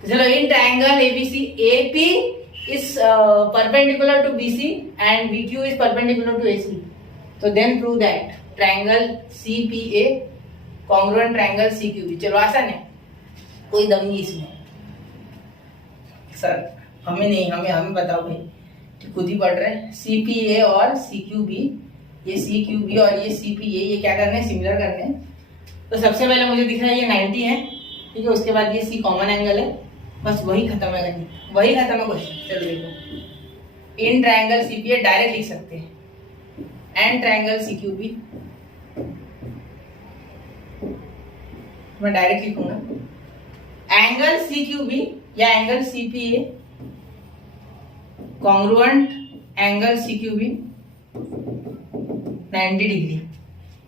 तो चलो, in triangle ABC, AP is perpendicular to BC and BQ is perpendicular to AC, तो then prove that triangle CPA congruent triangle CQB. चलो आसान है, कोई दम नहीं इसमें सर, हमें नहीं, हमें बताओ भाई, खुद ही पढ़ रहे हैं। सीपीए और सीक्यूबी, ये सीक्यूबी और ये सीपीए, ये क्या करने हैं? सिमिलर करने हैं। तो सबसे पहले मुझे दिख रहा है ये 90 है, ठीक है? उसके बाद ये सी कॉमन एंगल है, बस वही खत्म है, वही खत्म है क्वेश्चन। चलो देखो, इन ट्रायंगल सीपीए डायरेक्ट लिख सकते हैं, एंड ट्रायंगल सीक्यूबी मैं डायरेक्ट लिखूंगा, एंगल सीक्यूबी या angle CPA congruent angle CQB 90 degree,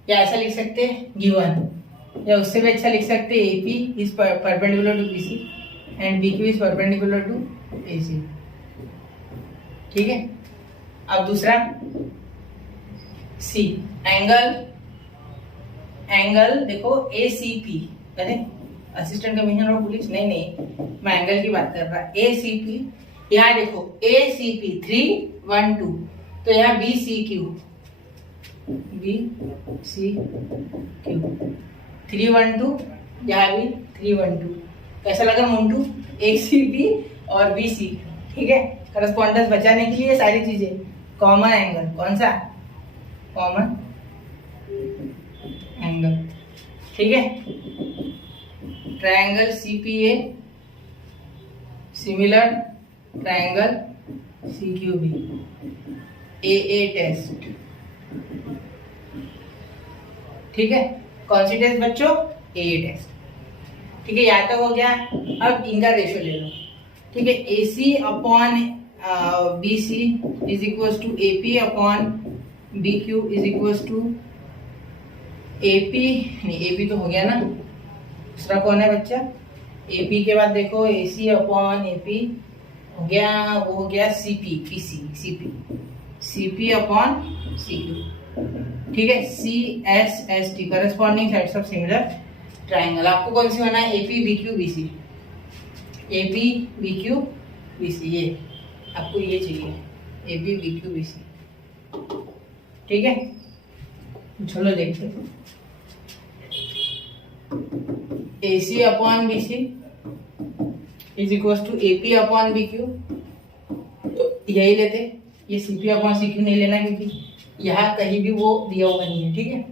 या ऐसा लिख सकते हैं गिवन, या उससे भी अच्छा लिख सकते हैं AP is perpendicular to BC and BQ is perpendicular to AC. ठीक है, अब दूसरा सी, एंगल देखो एसीपी, अरे असिस्टेंट कमिश्नर ऑफ पुलिस, नहीं मैं एंगल की बात कर रहा, एसीपी। यहाँ देखो एसीपी 312, तो यहाँ बीसीक्यू 312, यहाँ भी 312। कैसा लगा मोन्टू? एसीपी और बीसी, ठीक है? करस्पॉन्डेंस बचाने के लिए सारी चीजें, कॉमन एंगल, कौन सा? कॉमन एंगल, ठीक है? ट्रायंगल सीपीए सिमिलर ट्रायंगल सीक्यूबी, ए टेस्ट, ठीक है? कौन सी टेस्ट बच्चों? ए टेस्ट, ठीक है? यहाँ तक हो गया। अब इनका रेशियो ले लो, ठीक है? AC upon BC is equal to AP upon BQ is equal to AP, नहीं AP तो हो गया ना, दूसरा कौन है बच्चा? AP के बाद देखो AC अपॉन AP हो गया, वो हो गया CP, CP अपॉन CQ, ठीक है? CSST corresponding sides of similar triangle आपको कौन सी बना है, AP BQ BC, AP BQ BC, ये आपको ये चाहिए एपी बीक्यू बीसी, ठीक है। चलो देखते हैं, AC upon BC is equal to AP upon BQ, तो यही लेते, ये CP अपॉन CQ नहीं लेना क्योंकि यहाँ कहीं भी वो दिया हुआ नहीं है, ठीक है,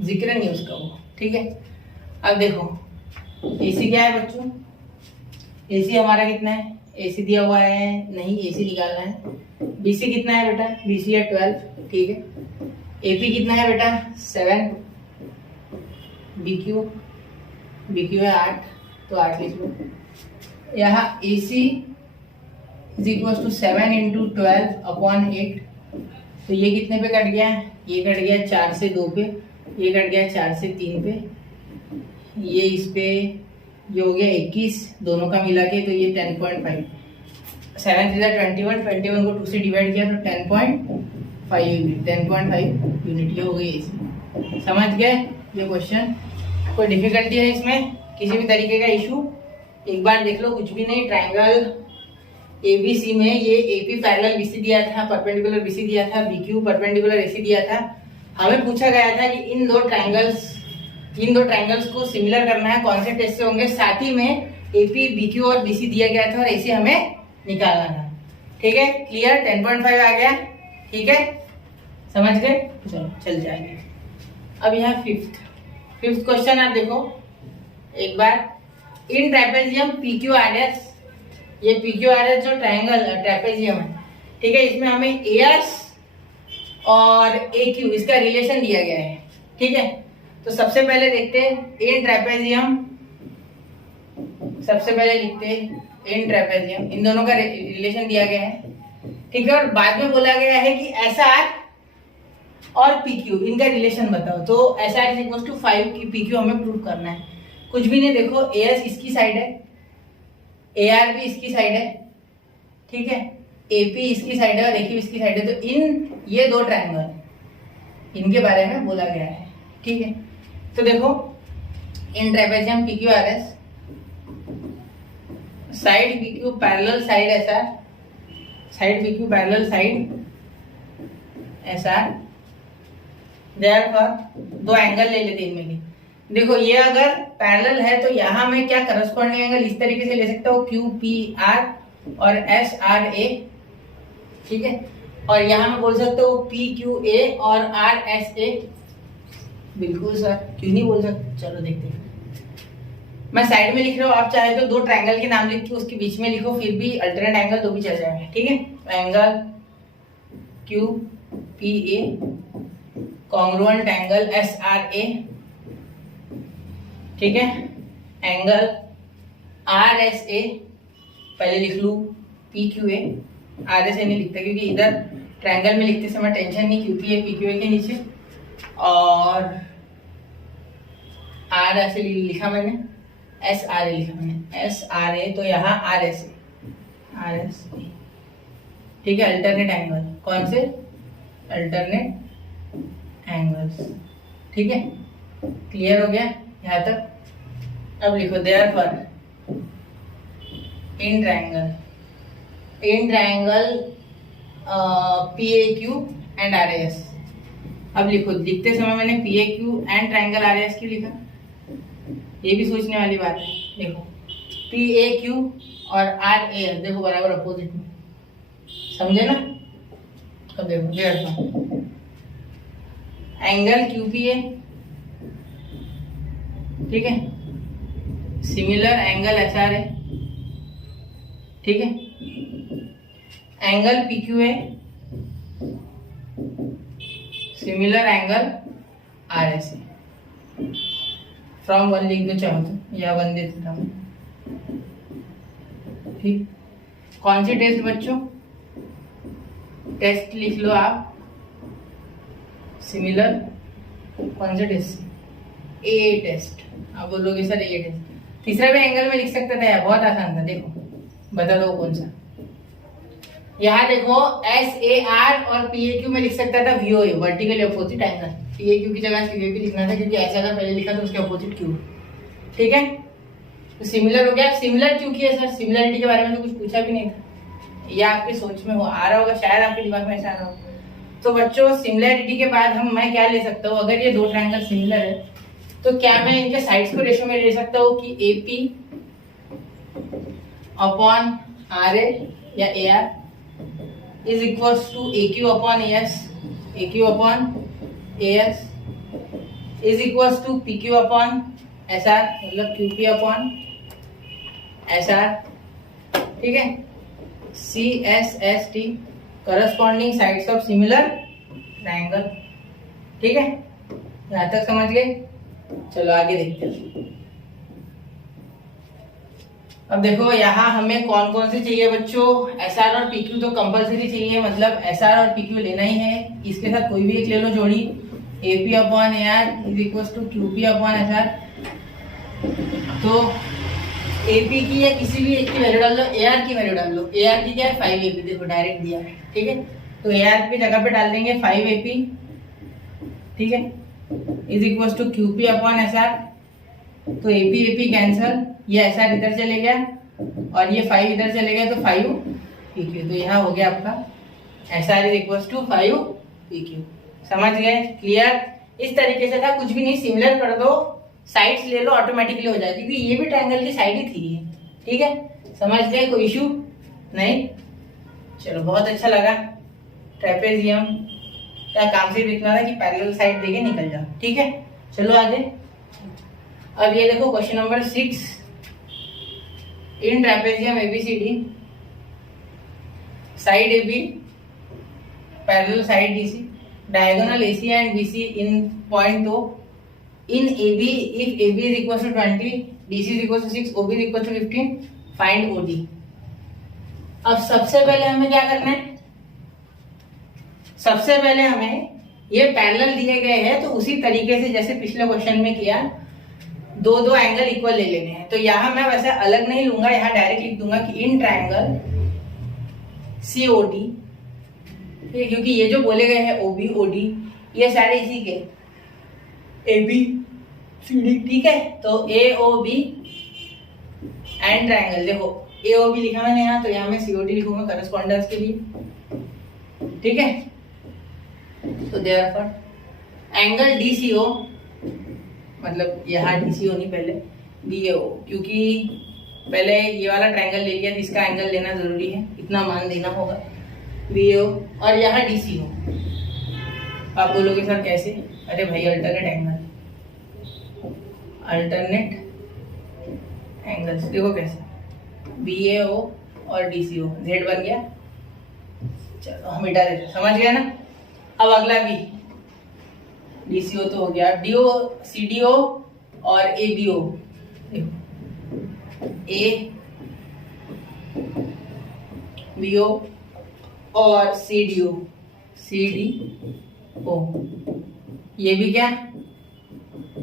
जिक्र नहीं उसका वो, ठीक है। अब देखो AC क्या है बच्चों, AC हमारा कितना है, AC दिया हुआ है नहीं, AC निकालना है। BC कितना है बेटा, BC है 12, ठीक है। AP कितना है बेटा 7, BQ है 8, तो 8 लिख लो। यहाँ AC is equal to 7 into 12 upon 8, तो ये कितने पे कट गया, ये कट गया 4 से 2 पे, ये कट गया 4 से 3 पे, ये इस पे ये हो गया 21, दोनों का मिला के, तो ये 10.5, 7 से 21, 21 को 2 से डिवाइड किया तो 10.5 यूनिट, 10.5 यूनिट ये हो गई AC। समझ गए ये क्वेश्चन, कोई डिफिकल्टी है इसमें, किसी भी तरीके का इशू, एक बार देख लो, कुछ भी नहीं। ट्राइंगल ABC में ये AP पैरेलल BC दिया था, परपेंडिकुलर BC दिया था, BQ परपेंडिकुलर AC दिया था। हमें पूछा गया था कि इन दो ट्राइंगल्स को सिमिलर करना है, कौन से टेस्ट से होंगे, साथ ही में AP BQ और BC दिया गया था और AC हमें निकालना था, ठीक है। क्लियर, 10.5 आ गया, ठीक है, समझ गए। चलो चल जाएंगे। अब यहाँ फिफ्थ क्वेश्चन आप देखो एक बार, इन ट्रेपेजियम PQRS, ये PQRS जो ट्रेपेजियम है, ठीक है, इसमें हमें AS और AQ इसका रिलेशन दिया गया है, ठीक है। तो सबसे पहले देखते हैं इन ट्रेपेजियम, सबसे पहले लिखते हैं इन ट्रेपेजियम, इन दोनों का रिलेशन दिया गया है, ठीक है। और बाद में बोला गया है कि SR और PQ इनका रिलेशन बताओ, तो SR इज इक्वल टू 5 की PQ हमें प्रूव करना है। कुछ भी नहीं, देखो AS इसकी साइड है, AR भी इसकी साइड है, ठीक है, AP इसकी साइड है और AQ इसकी साइड है, तो इन ये दो ट्रायंगल इनके बारे में बोला गया है, ठीक है। तो देखो in trapezium PQRS, side PQ parallel side SR, side PQ parallel side SR, therefore दो एंगल ले लेते हैं इनमें की। देखो ये अगर पैरेलल है तो यहाँ में क्या करस्पॉन्डिंग एंगल इस तरीके से ले सकता हूँ, QPR और SRA, ठीक है। और यहाँ में बोल सकते हो PQA और RSA, बिल्कुल सर, क्यों नहीं बोल सकते, चलो देखते हैं। मैं साइड में लिख रहा हूँ, आप चाहे तो दो ट्रायंगल के नाम लिख के उसके बीच में लिखो, फिर भी अल्टरनेट एंगल तो भी चल जाएगा, ठीक है। Angle QPA congruent angle SRA, ठीक है। एंगल RSA पहले लिख लूँ PQA, RSA नहीं लिखता क्योंकि इधर ट्रायंगल में लिखते समय टेंशन नहीं, QPA PQA के नीचे, और RSA लिखा मैंने, SRA लिखा मैंने, SRA, तो यहाँ RSA, ठीक है। अल्टरनेट एंगल, कौन से अल्टरनेट एंगल्स, ठीक है। क्लियर हो गया यहाँ तक। अब लिखो therefore in triangle PAQ and RAS। अब लिखो, लिखते समय मैंने PAQ एंड ट्रायंगल RAS क्यों लिखा, ये भी सोचने वाली बात है। देखो PAQ और RAS देखो बराबर अपोजिट में, समझे ना। अब देखो देयरफॉर एंगल QPA, ठीक है, सिमिलर एंगल SRA, ठीक है। Angle PQA similar angle RSA, from 1 लिख दो चाहो तो, या 1 दे देता हूँ, ठीक। कौन सी टेस्ट बच्चों, टेस्ट लिख लो आप, सिमिलर, कौन सा टेस्ट, A टेस्ट। आप बोलोगे सर A टेस्ट, तीसरा भी एंगल में लिख सकता था, बहुत आसान था, देखो बता दो कौन सा, यहाँ देखो SAR और PAQ में लिख सकता था VOA, vertically opposite angle. PAQ की जगह CVP लिखना था क्योंकि ऐसा अगर पहले लिखा तो उसके अपोजिट क्यों। ठीक है, तो सिमिलर हो गया। सिमिलर क्यों किया सर? सिमिलरिटी के बारे में तो कुछ पूछा भी नहीं था, या आपकी सोच में आ रहा होगा, शायद आपके दिमाग में ऐसा आ रहा होगा। तो बच्चों सिमिलरिटी के बाद मैं क्या ले सकता हूँ? अगर ये दो ट्रायंगल सिमिलर है तो क्या मैं इनके साइड्स को रेशो में ले सकता हूँ कि AP अपॉन RA या AR is equals to AQ upon AS, AQ upon AS is equals to PQ upon SR, मतलब QP अपॉन SR। ठीक है, CSST corresponding sides of similar triangle. ठीक है, यहां तक समझ गए? चलो आगे देखते हैं। अब देखो यहाँ हमें कौन कौन से चाहिए बच्चों? SR और PQ तो कंपलसरी चाहिए, मतलब SR और PQ लेना ही है। इसके साथ कोई भी एक ले लो जोड़ी, AP upon AR is equal to QP upon SR। तो AP की या किसी भी एक की वैल्यू डाल लो, AR की वैल्यू डाल लो। AR की क्या है? 5AP, देखो डायरेक्ट दिया है। ठीक है, तो AR की जगह पे डाल देंगे 5AP। ठीक है, is equal to QP upon SR। तो AP कैंसल, ये SR इधर चले गया और ये 5 इधर चले गया, तो 5PQ। तो यहाँ हो गया आपका SR is equal to 5PQ। समझ गए? क्लियर? इस तरीके से था, कुछ भी नहीं, सिमिलर कर दो, साइड्स ले लो, ऑटोमेटिकली हो जाएगी, क्योंकि ये भी ट्रायंगल की साइड ही थी। ठीक है, समझ गए? कोई इशू नहीं? चलो बहुत अच्छा लगा। ट्रेपेजियम क्या काम से लिखना था कि पैरेलल साइड देके निकल जाओ। ठीक है, चलो आगे। अब ये देखो question number 6, in trapezium ABCD side AB parallel side DC diagonal AC and BC in point O in AB if AB is equal to 20, DC is equal to 6, OB is equal to 15, find OD। अब सबसे पहले हमें क्या करना है? सबसे पहले हमें ये पैरेलल दिए गए हैं, तो उसी तरीके से जैसे पिछले क्वेश्चन में किया, दो दो एंगल इक्वल ले लेने हैं। तो यहाँ मैं वैसे अलग नहीं लूंगा, यहाँ डायरेक्ट लिख दूंगा कि इन ट्रायंगल COD, क्योंकि ये जो बोले गए हैं OB OD ये सारे इसी के ABCD। ठीक है, तो AOB एंड ट्रायंगल, देखो AOB लिखा मैंने यहाँ, तो यहाँ मैं COD लिखूंगा करस्पॉन्डेंस के लिए। ठीक है, तो देयरफॉर एंगल DCO, मतलब यहाँ DCO नहीं, पहले BAO, क्योंकि पहले ये वाला ट्रायंगल ले लिया तो इसका एंगल लेना जरूरी है, इतना मान देना होगा। BAO और यहाँ DCO। आप बोलोगे सर कैसे? अरे भाई अल्टरनेट एंगल्स देखो कैसे, BAO और DCO, Z बन गया। चलो हम मिटा देते, समझ गया ना? अब अगला भी DCO तो हो गया, DO CDO और ABO, देखो ABO और CDO ये भी क्या?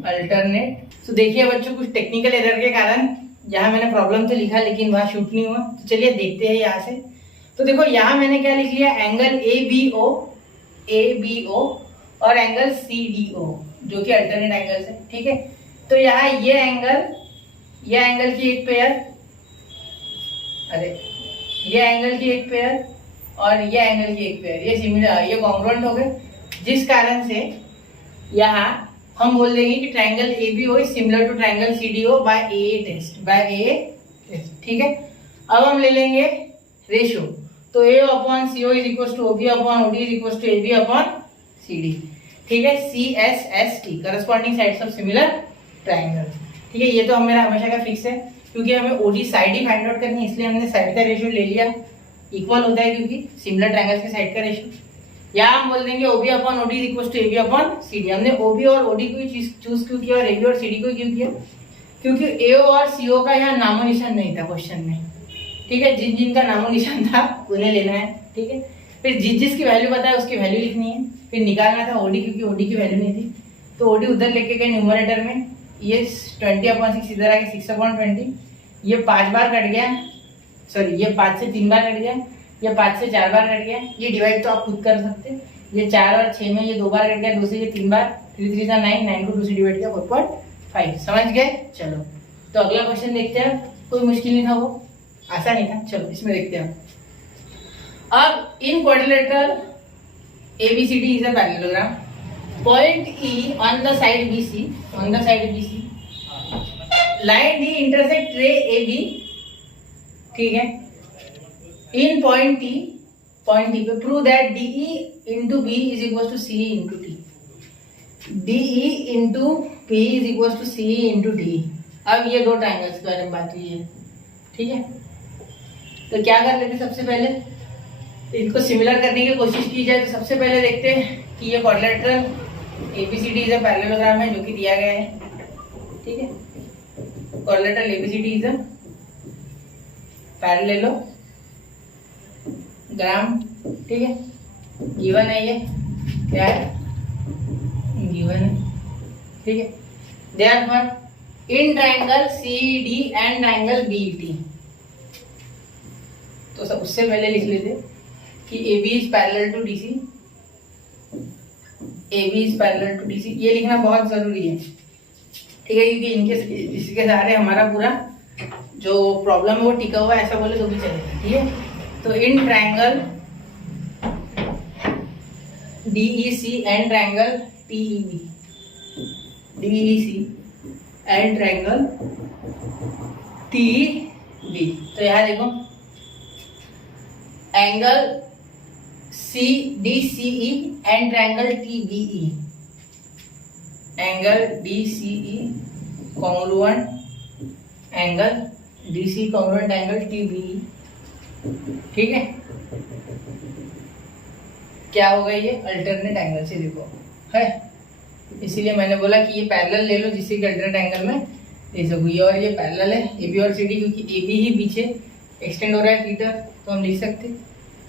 अल्टरनेट। तो देखिए बच्चों, कुछ टेक्निकल एरर के कारण यहाँ मैंने प्रॉब्लम तो लिखा लेकिन वहां शूट नहीं हुआ। तो चलिए देखते हैं यहाँ से। तो देखो यहाँ मैंने क्या लिख लिया? एंगल ABO और एंगल CDO, जो कि अल्टरनेट एंगल्स है। ठीक है, तो यहाँ ये एंगल की एक पेयर, ये एंगल की एक पेयर और ये एंगल की एक पेयर, ये सिमिलर, ये कॉन्ग्रुएंट हो गए, जिस कारण से यहाँ हम बोल देंगे कि triangle ABO is similar to triangle CDO by AA test. ठीक है, अब हम ले लेंगे रेशियो। तो A upon CO is equal to OB upon OD is equal to AB upon CD। ठीक है, CSST corresponding sides of similar triangle. ठीक है, ये तो मेरा हमेशा का फिक्स है, क्योंकि हमें OD साइड ही फाइंड आउट करनी है, इसलिए हमने साइड का रेशियो ले लिया, इक्वल होता है क्योंकि सिमिलर ट्रायंगल्स के साइड का रेशियो। या हम बोल देंगे OB upon OD is equal to AB upon CD। हमने OB और OD को चूज क्यों किया और AB और CD को क्यों किया? क्योंकि AO और CO का यहाँ नामो निशान नहीं था क्वेश्चन में। ठीक है, जिनका नामो निशान था उन्हें लेना है। ठीक है, फिर जिसकी वैल्यू पता है उसकी वैल्यू लिखनी है, फिर निकालना था OD, क्योंकि OD की वैल्यू नहीं थी, तो OD उधर लेके गए न्यूमरेटर में। ये 20/6 इधर आके 6/20, ये 5 बार कट गया, सॉरी ये 5 से 3 बार कट गया, ये 5 से 4 बार कट गया, ये डिवाइड तो आप खुद कर सकते हैं। ये 4 और 6 में ये 2 बार कट गया, 2 से ये 3 बार, 3 3 जा 9, 9 को 2 से डिवाइड किया 4.5। समझ गए? चलो तो अगला क्वेश्चन देखते हैं। कोई मुश्किल नहीं था, वो आसान ही था। चलो इसमें देखते हैं। अब इन quadrilateral ABCD is a parallelogram. Point E on the side BC, line D intersect ray AB, ठीक है, in point T पे prove that DE into B is equals to CE into T. DE into P is equals to CE into T. अब ये दो triangles के बारे में बात हुई है, ठीक है। तो क्या कर लेते सबसे पहले, इनको सिमिलर करने की कोशिश की जाए। तो सबसे पहले देखते हैं कि ये quadrilateral ABCD is a parallelogram है जो कि दिया गया है, ठीक है। Quadrilateral ABCD is a parallelogram, ठीक है। गिवन है, ये क्या है, गिवन है, ठीक है। Therefore in triangle CD and triangle BET, तो सब उससे पहले लिख लेते कि AB is parallel to DC, AB is parallel to DC। ये लिखना बहुत जरूरी है, ठीक है, क्योंकि इनके इसके सहारे हमारा पूरा जो प्रॉब्लम है वो टिका हुआ है, ऐसा बोले तो भी चलेगा, ठीक है। तो in triangle DEC and triangle TEB, DEC and triangle TEB, तो यहाँ देखो angle DCE and triangle TBE, angle DCE congruent angle DC congruent angle TBE, ठीक है। क्या होगा, ये अल्टरनेट एंगल से देखो है, इसीलिए मैंने बोला कि ये पैरेलल ले लो जिससे कि अल्टरनेट एंगल में ले सको। ये और ये पैरेलल है AB और CD, क्योंकि AB ही पीछे एक्सटेंड हो रहा है थीटा, तो हम लिख सकते हैं।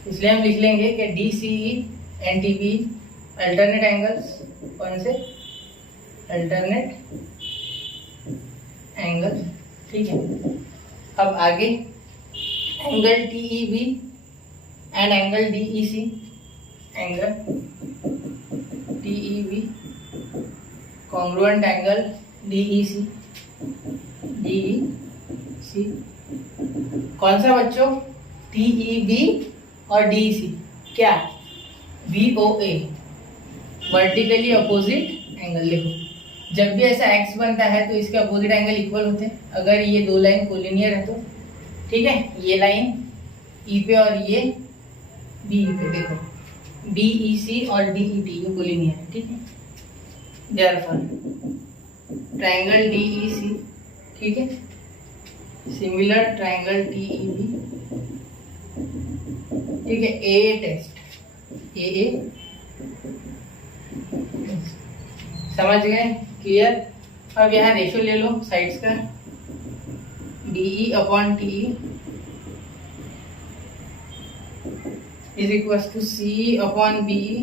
इसलिए हम लिख लेंगे कि DCE and TBE alternate angles, कौन से, अल्टरनेट एंगल, ठीक है। अब आगे angle TEB and angle DEC, angle TEB congruent angle DEC, कौन सा बच्चों, TEB और DEC, क्या, VOA, वर्टिकली अपोजिट एंगल। देखो जब भी ऐसा एक्स बनता है तो इसके अपोजिट एंगल इक्वल होते हैं, अगर ये दो लाइन कोलिनियर है तो, ठीक है। ये लाइन E पे और ये BE पे, देखो DEC और DET ये कोलिनियर है, ठीक है। देयरफॉर ट्रायंगल DEC, ठीक है, सिमिलर ट्रायंगल TEB, ठीक है। AA टेस्ट, AA समझ गए, क्लियर। अब यहाँ रेशियो ले लो साइड्स का, DE upon TE is equal to CE upon BE,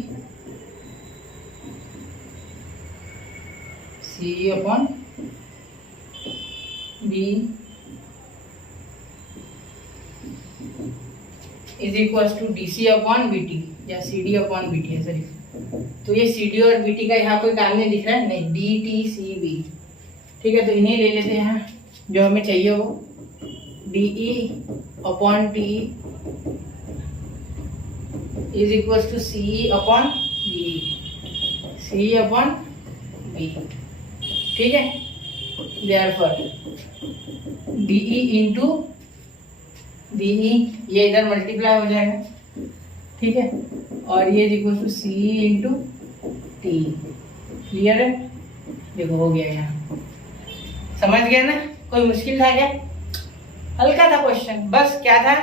CE upon BE is equal to DC upon BT या CD अपॉन BT है, सॉरी। तो ये CD और BT का यहाँ कोई काम नहीं दिख रहा है, नहीं, DTCB, ठीक है। तो इन्हें ले लेते हैं, जो हमें चाहिए वो DE upon TE is equal to CE upon BE, CE upon BE, ठीक है। देयरफॉर DE इंटू BE, ये इधर मल्टीप्लाई हो जाएगा, ठीक है, और ये equal to CE into TE, clear है। देखो हो गया, यहाँ समझ गया ना, कोई मुश्किल था क्या, हल्का था क्वेश्चन। बस क्या था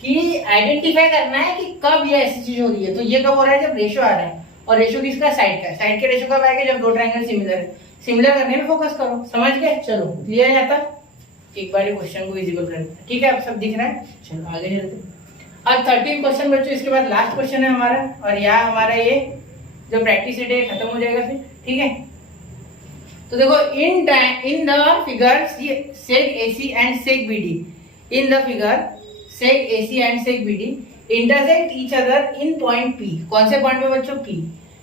कि आइडेंटिफाई करना है कि कब ये ऐसी चीज हो रही है। तो ये कब हो रहा है, जब रेशियो आ रहा है, और रेशियो किसका, साइड का। साइड के रेशियो कब आएगा, जब दो ट्रायंगल सिमिलर है। सिमिलर करने में फोकस करो, समझ गए। चलो क्लियर है, आता एक बार क्वेश्चन को विजिबल कर, ठीक है, अब सब दिख रहा है। चलो आगे चलते। अब 13 क्वेश्चन बच्चों, इसके बाद लास्ट क्वेश्चन है हमारा, और यहाँ हमारा ये जो प्रैक्टिस सेट है खत्म हो जाएगा फिर, ठीक है। तो देखो in the figure seg AC and seg BD, in the figure seg AC and seg BD intersect each other in point P. कौन से पॉइंट पे बच्चों? P.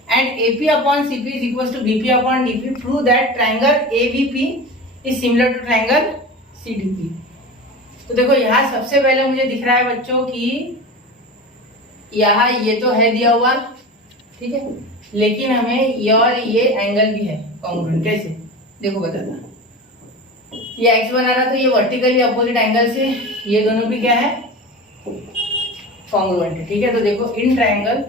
And AP upon CP is equal to BP upon DP. Prove that triangle ABP is similar to triangle CDP. तो देखो यहाँ सबसे पहले मुझे दिख रहा है बच्चों कि यहाँ ये तो है दिया हुआ, ठीक है, लेकिन हमें ये और ये एंगल भी है कॉन्ग्रुएंट। कैसे? देखो बताता, ये एक्स बना रहा तो ये वर्टिकली अपोजिट एंगल से ये दोनों भी क्या है? कॉन्ग्रुएंट है, ठीक है। तो देखो in triangle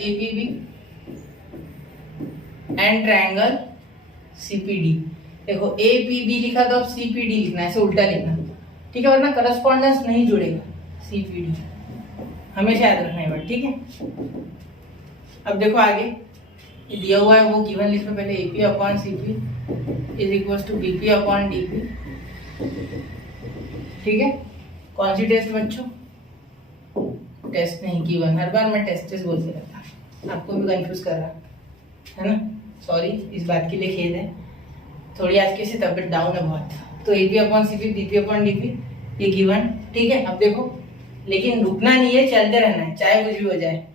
APB and triangle CPD. देखो एपीबी लिखा तो अब सीपीडी लिखना है, ऐसे उल्टा लिखना, ठीक है, वरना करस्पॉन्डेंस नहीं जुड़ेगा। सीपीडी हमेशा याद रखना है, ठीक है। अब देखो आगे दिया हुआ है वो गिवन लिखो पहले, AP upon CP is equal to BP upon DP, ठीक है। कौन सी टेस्ट बच्चों? टेस्ट नहीं, गिवन। हर बार मैं टेस्ट बोलते रहता, आपको भी कंफ्यूज कर रहा है ना, सॉरी, इस बात के लिए खेद है। थोड़ी आज की तबियत डाउन है बहुत। तो AP upon CP BP upon DP ये गिवन, ठीक है। अब देखो, लेकिन रुकना नहीं है, चलते रहना है, चाहे कुछ भी हो जाए,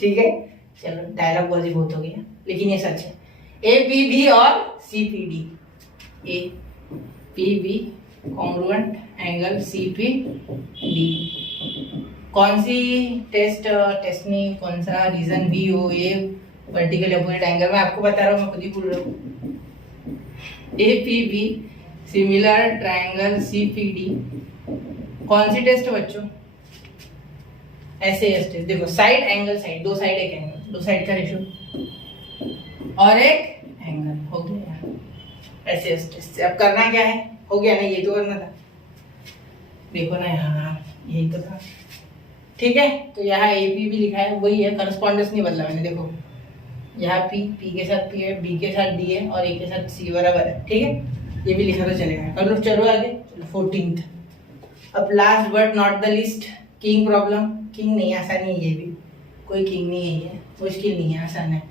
ठीक है। चलो डायलॉग बाजी बहुत हो गया, लेकिन ये सच है। ए पी बी और C P D, A P B congruent angle C P D. कौन सी टेस्ट नहीं, कौन सा रीजन बी हो, ये वर्टिकल अपोजिट एंगल, मैं आपको बता रहा हूँ, मैं खुद ही बोल रहा हूँ। A P B similar triangle C P D. कौन सी टेस्ट बच्चों? ऐसे टेस्ट। देखो साइड एंगल, साइड, दो साइड एक एंगल, दो साइड का रेशियो और एक एंगल, हो गया ऐसे टेस्ट। अब करना क्या है? हो गया ना, ये तो करना था, देखो ना यहाँ यही तो था, ठीक है। तो यहाँ ए पी भी लिखा है, वही है, करस्पॉन्डेंस नहीं बदला मैंने। देखो यहाँ पी के साथ पी है, बी के साथ डी है और ए के साथ सी बराबर है, ठीक है। ये भी लिखा तो चलेगा। कर लो, चलो आगे। चलो 14th। अब last but not the list, king problem. King नहीं, आसान है, ये भी कोई किंग नहीं है, ये मुश्किल नहीं है, आसान है।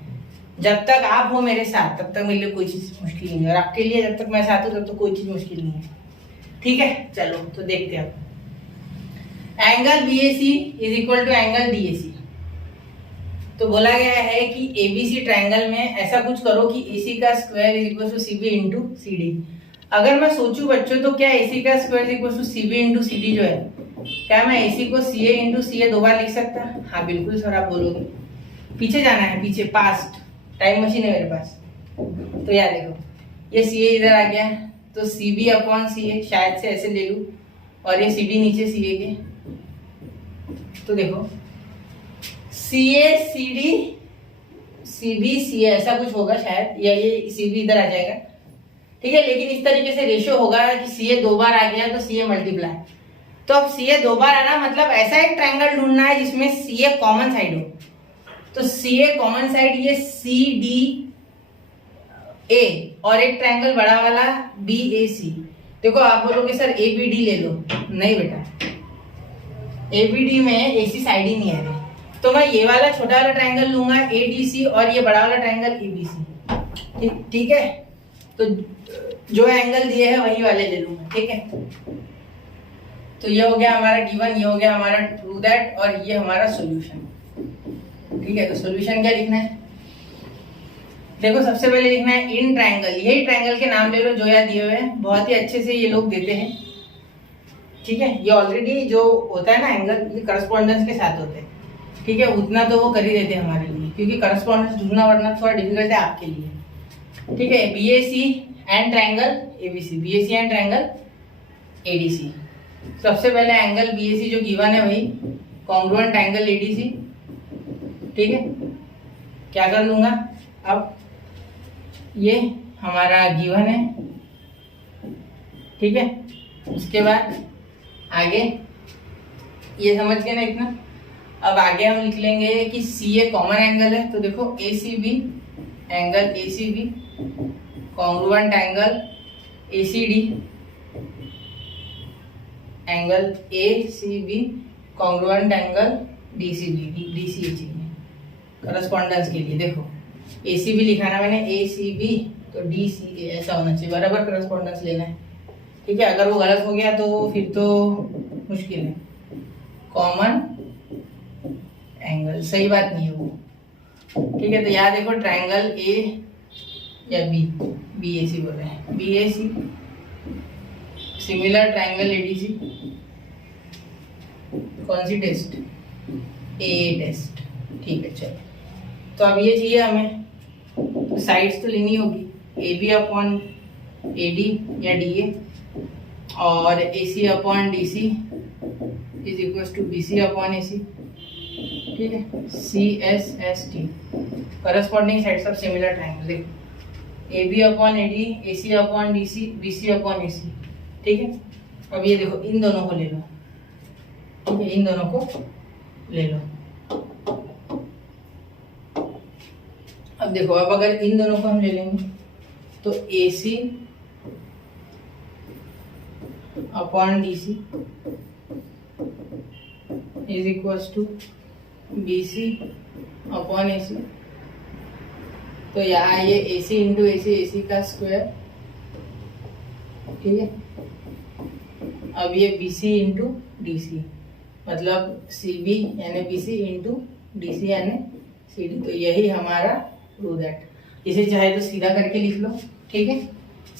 जब तक आप हो मेरे साथ तब तक मेरे लिए कोई चीज मुश्किल नहीं है, और आपके लिए जब तक मैं साथ हूं तब तक कोई चीज मुश्किल नहीं है, ठीक है। चलो तो देखते हैं अब। Angle B A C is equal to angle D A C. तो बोला गया है कि एबीसी ट्रायंगल में ऐसा कुछ करो कि एसी का square is equal to CB into C D. अगर मैं सोचूं बच्चों, तो क्या एसी का square is equal to CB into C D जो है, क्या मैं एसी को सी ए इंटू सी ए दो बार लिख सकता? हाँ बिल्कुल सर, आप बोलोगे। पीछे जाना है, पीछे, पास्ट, टाइम मशीन है मेरे पास। तो यार देखो, ये सी ए इधर आ गया, तो सी बी अपॉन सी ए शायद से ऐसे ले लूं, और ये सी डी नीचे सी ए के। तो देखो सी ए सी डी सी बी सी ए ऐसा कुछ होगा शायद, या ये सी बी इधर आ जाएगा, ठीक है। लेकिन इस तरीके से रेशियो होगा कि सी ए दो बार आ गया तो सी ए मल्टीप्लाई। तो अब सी ए दो बार आना मतलब ऐसा एक ट्रायंगल ढूंढना है जिसमें सी ए कॉमन साइड हो। तो सी ए कॉमन साइड ये सी डी ए, और एक ट्रायंगल बड़ा वाला बी ए सी। देखो आप बोलोगे सर ए बी डी ले लो, नहीं बेटा, ए बी डी में ए सी साइड ही नहीं है, तो मैं ये वाला छोटा वाला ट्रायंगल लूंगा ए डी सी, और ये बड़ा वाला ट्रायंगल ए बी सी, ठीक है। तो जो एंगल दिए हैं वही वाले ले लूंगा, ठीक है। तो ये हो गया हमारा गिवन, ये हो गया हमारा ट्रू दैट, और ये हमारा सॉल्यूशन, ठीक है। तो सॉल्यूशन क्या लिखना है? देखो सबसे पहले लिखना है इन ट्रायंगल, यही ट्रायंगल के नाम ले लो जो यहाँ दिए हुए हैं, बहुत ही अच्छे से ये लोग देते हैं, ठीक है। ये ऑलरेडी जो होता है ना एंगल, ये करस्पॉन्डेंस के साथ होते हैं, ठीक है। उतना तो वो कर ही देते हैं हमारे लिए, क्योंकि करस्पॉन्डेंस ढूंढना वरना थोड़ा डिफिकल्ट है आपके लिए, ठीक है। B A C and triangle ABC, B A C and triangle ADC. सबसे पहले एंगल बी ए सी जो गिवन है वही कॉन्ग्रुएंट एंगल एडीसी, ठीक है। क्या कर लूंगा अब, ये हमारा गिवन है, ठीक है। उसके बाद आगे ये समझ गए ना इतना। अब आगे हम लिख लेंगे कि सी ए कॉमन एंगल है, तो देखो A C B angle A C B congruent angle A C D angle A C B congruent angle D C B, D C A चाहिए करस्पॉन्डेंस के लिए। देखो ए सी बी लिखा ना मैंने, ए सी बी तो डी सी ए ऐसा होना चाहिए, बराबर करस्पॉन्डेंस लेना है, ठीक है, अगर वो गलत हो गया तो फिर तो मुश्किल है। कॉमन एंगल, सही बात नहीं है वो, ठीक है। तो यहाँ देखो ट्रायंगल ए या बी, बी ए सी बोल रहे हैं, B A C similar triangle ADC, कौन सी टेस्ट, ए टेस्ट, ठीक है। चलो, तो अब ये चाहिए हमें, तो साइड्स तो लेनी होगी, A B upon A D या डी ए, और A C upon D C is equal to B C upon A C, ठीक है। C S S T corresponding sides of similar triangle, देखो A B upon A D, A C upon D C, B C upon A C, ठीक है। अब ये देखो इन दोनों को ले लो, ठीक है, इन दोनों को ले लो। अब देखो, अब अगर इन दोनों को हम ले लेंगे तो A C upon D C is equal to B C upon A C, तो यहाँ ये ए सी इंटू ए सी का स्क्वायर, ठीक है। अब ये B C into D C, मतलब सी बी यानी B C into D C यानी सी डी, तो यही हमारा प्रूव दैट। इसे चाहे तो सीधा करके लिख लो, ठीक है,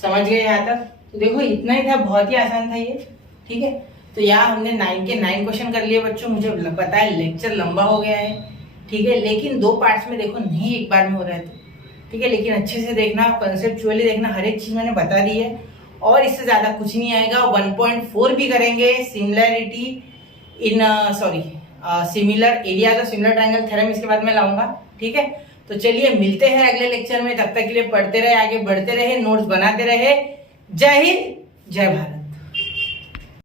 समझ गए यहाँ तक। तो देखो इतना ही था, बहुत ही आसान था ये, ठीक है। तो यहाँ हमने 9 के 9 क्वेश्चन कर लिए बच्चों। मुझे पता है लेक्चर लंबा हो गया है, ठीक है, लेकिन 2 पार्ट्स में देखो, नहीं एक बार में हो रहा है, तो ठीक है, लेकिन अच्छे से देखना, कंसेप्चुअली देखना, हर एक चीज मैंने बता दी है, और इससे ज्यादा कुछ नहीं आएगा। 1.4 भी करेंगे, similarity in similar areas of similar triangle theorem, इसके बाद मैं लाऊंगा, ठीक है। तो चलिए मिलते हैं अगले लेक्चर में, तब तक के लिए पढ़ते रहे, आगे बढ़ते रहे, नोट्स बनाते रहे। जय हिंद, जय भारत।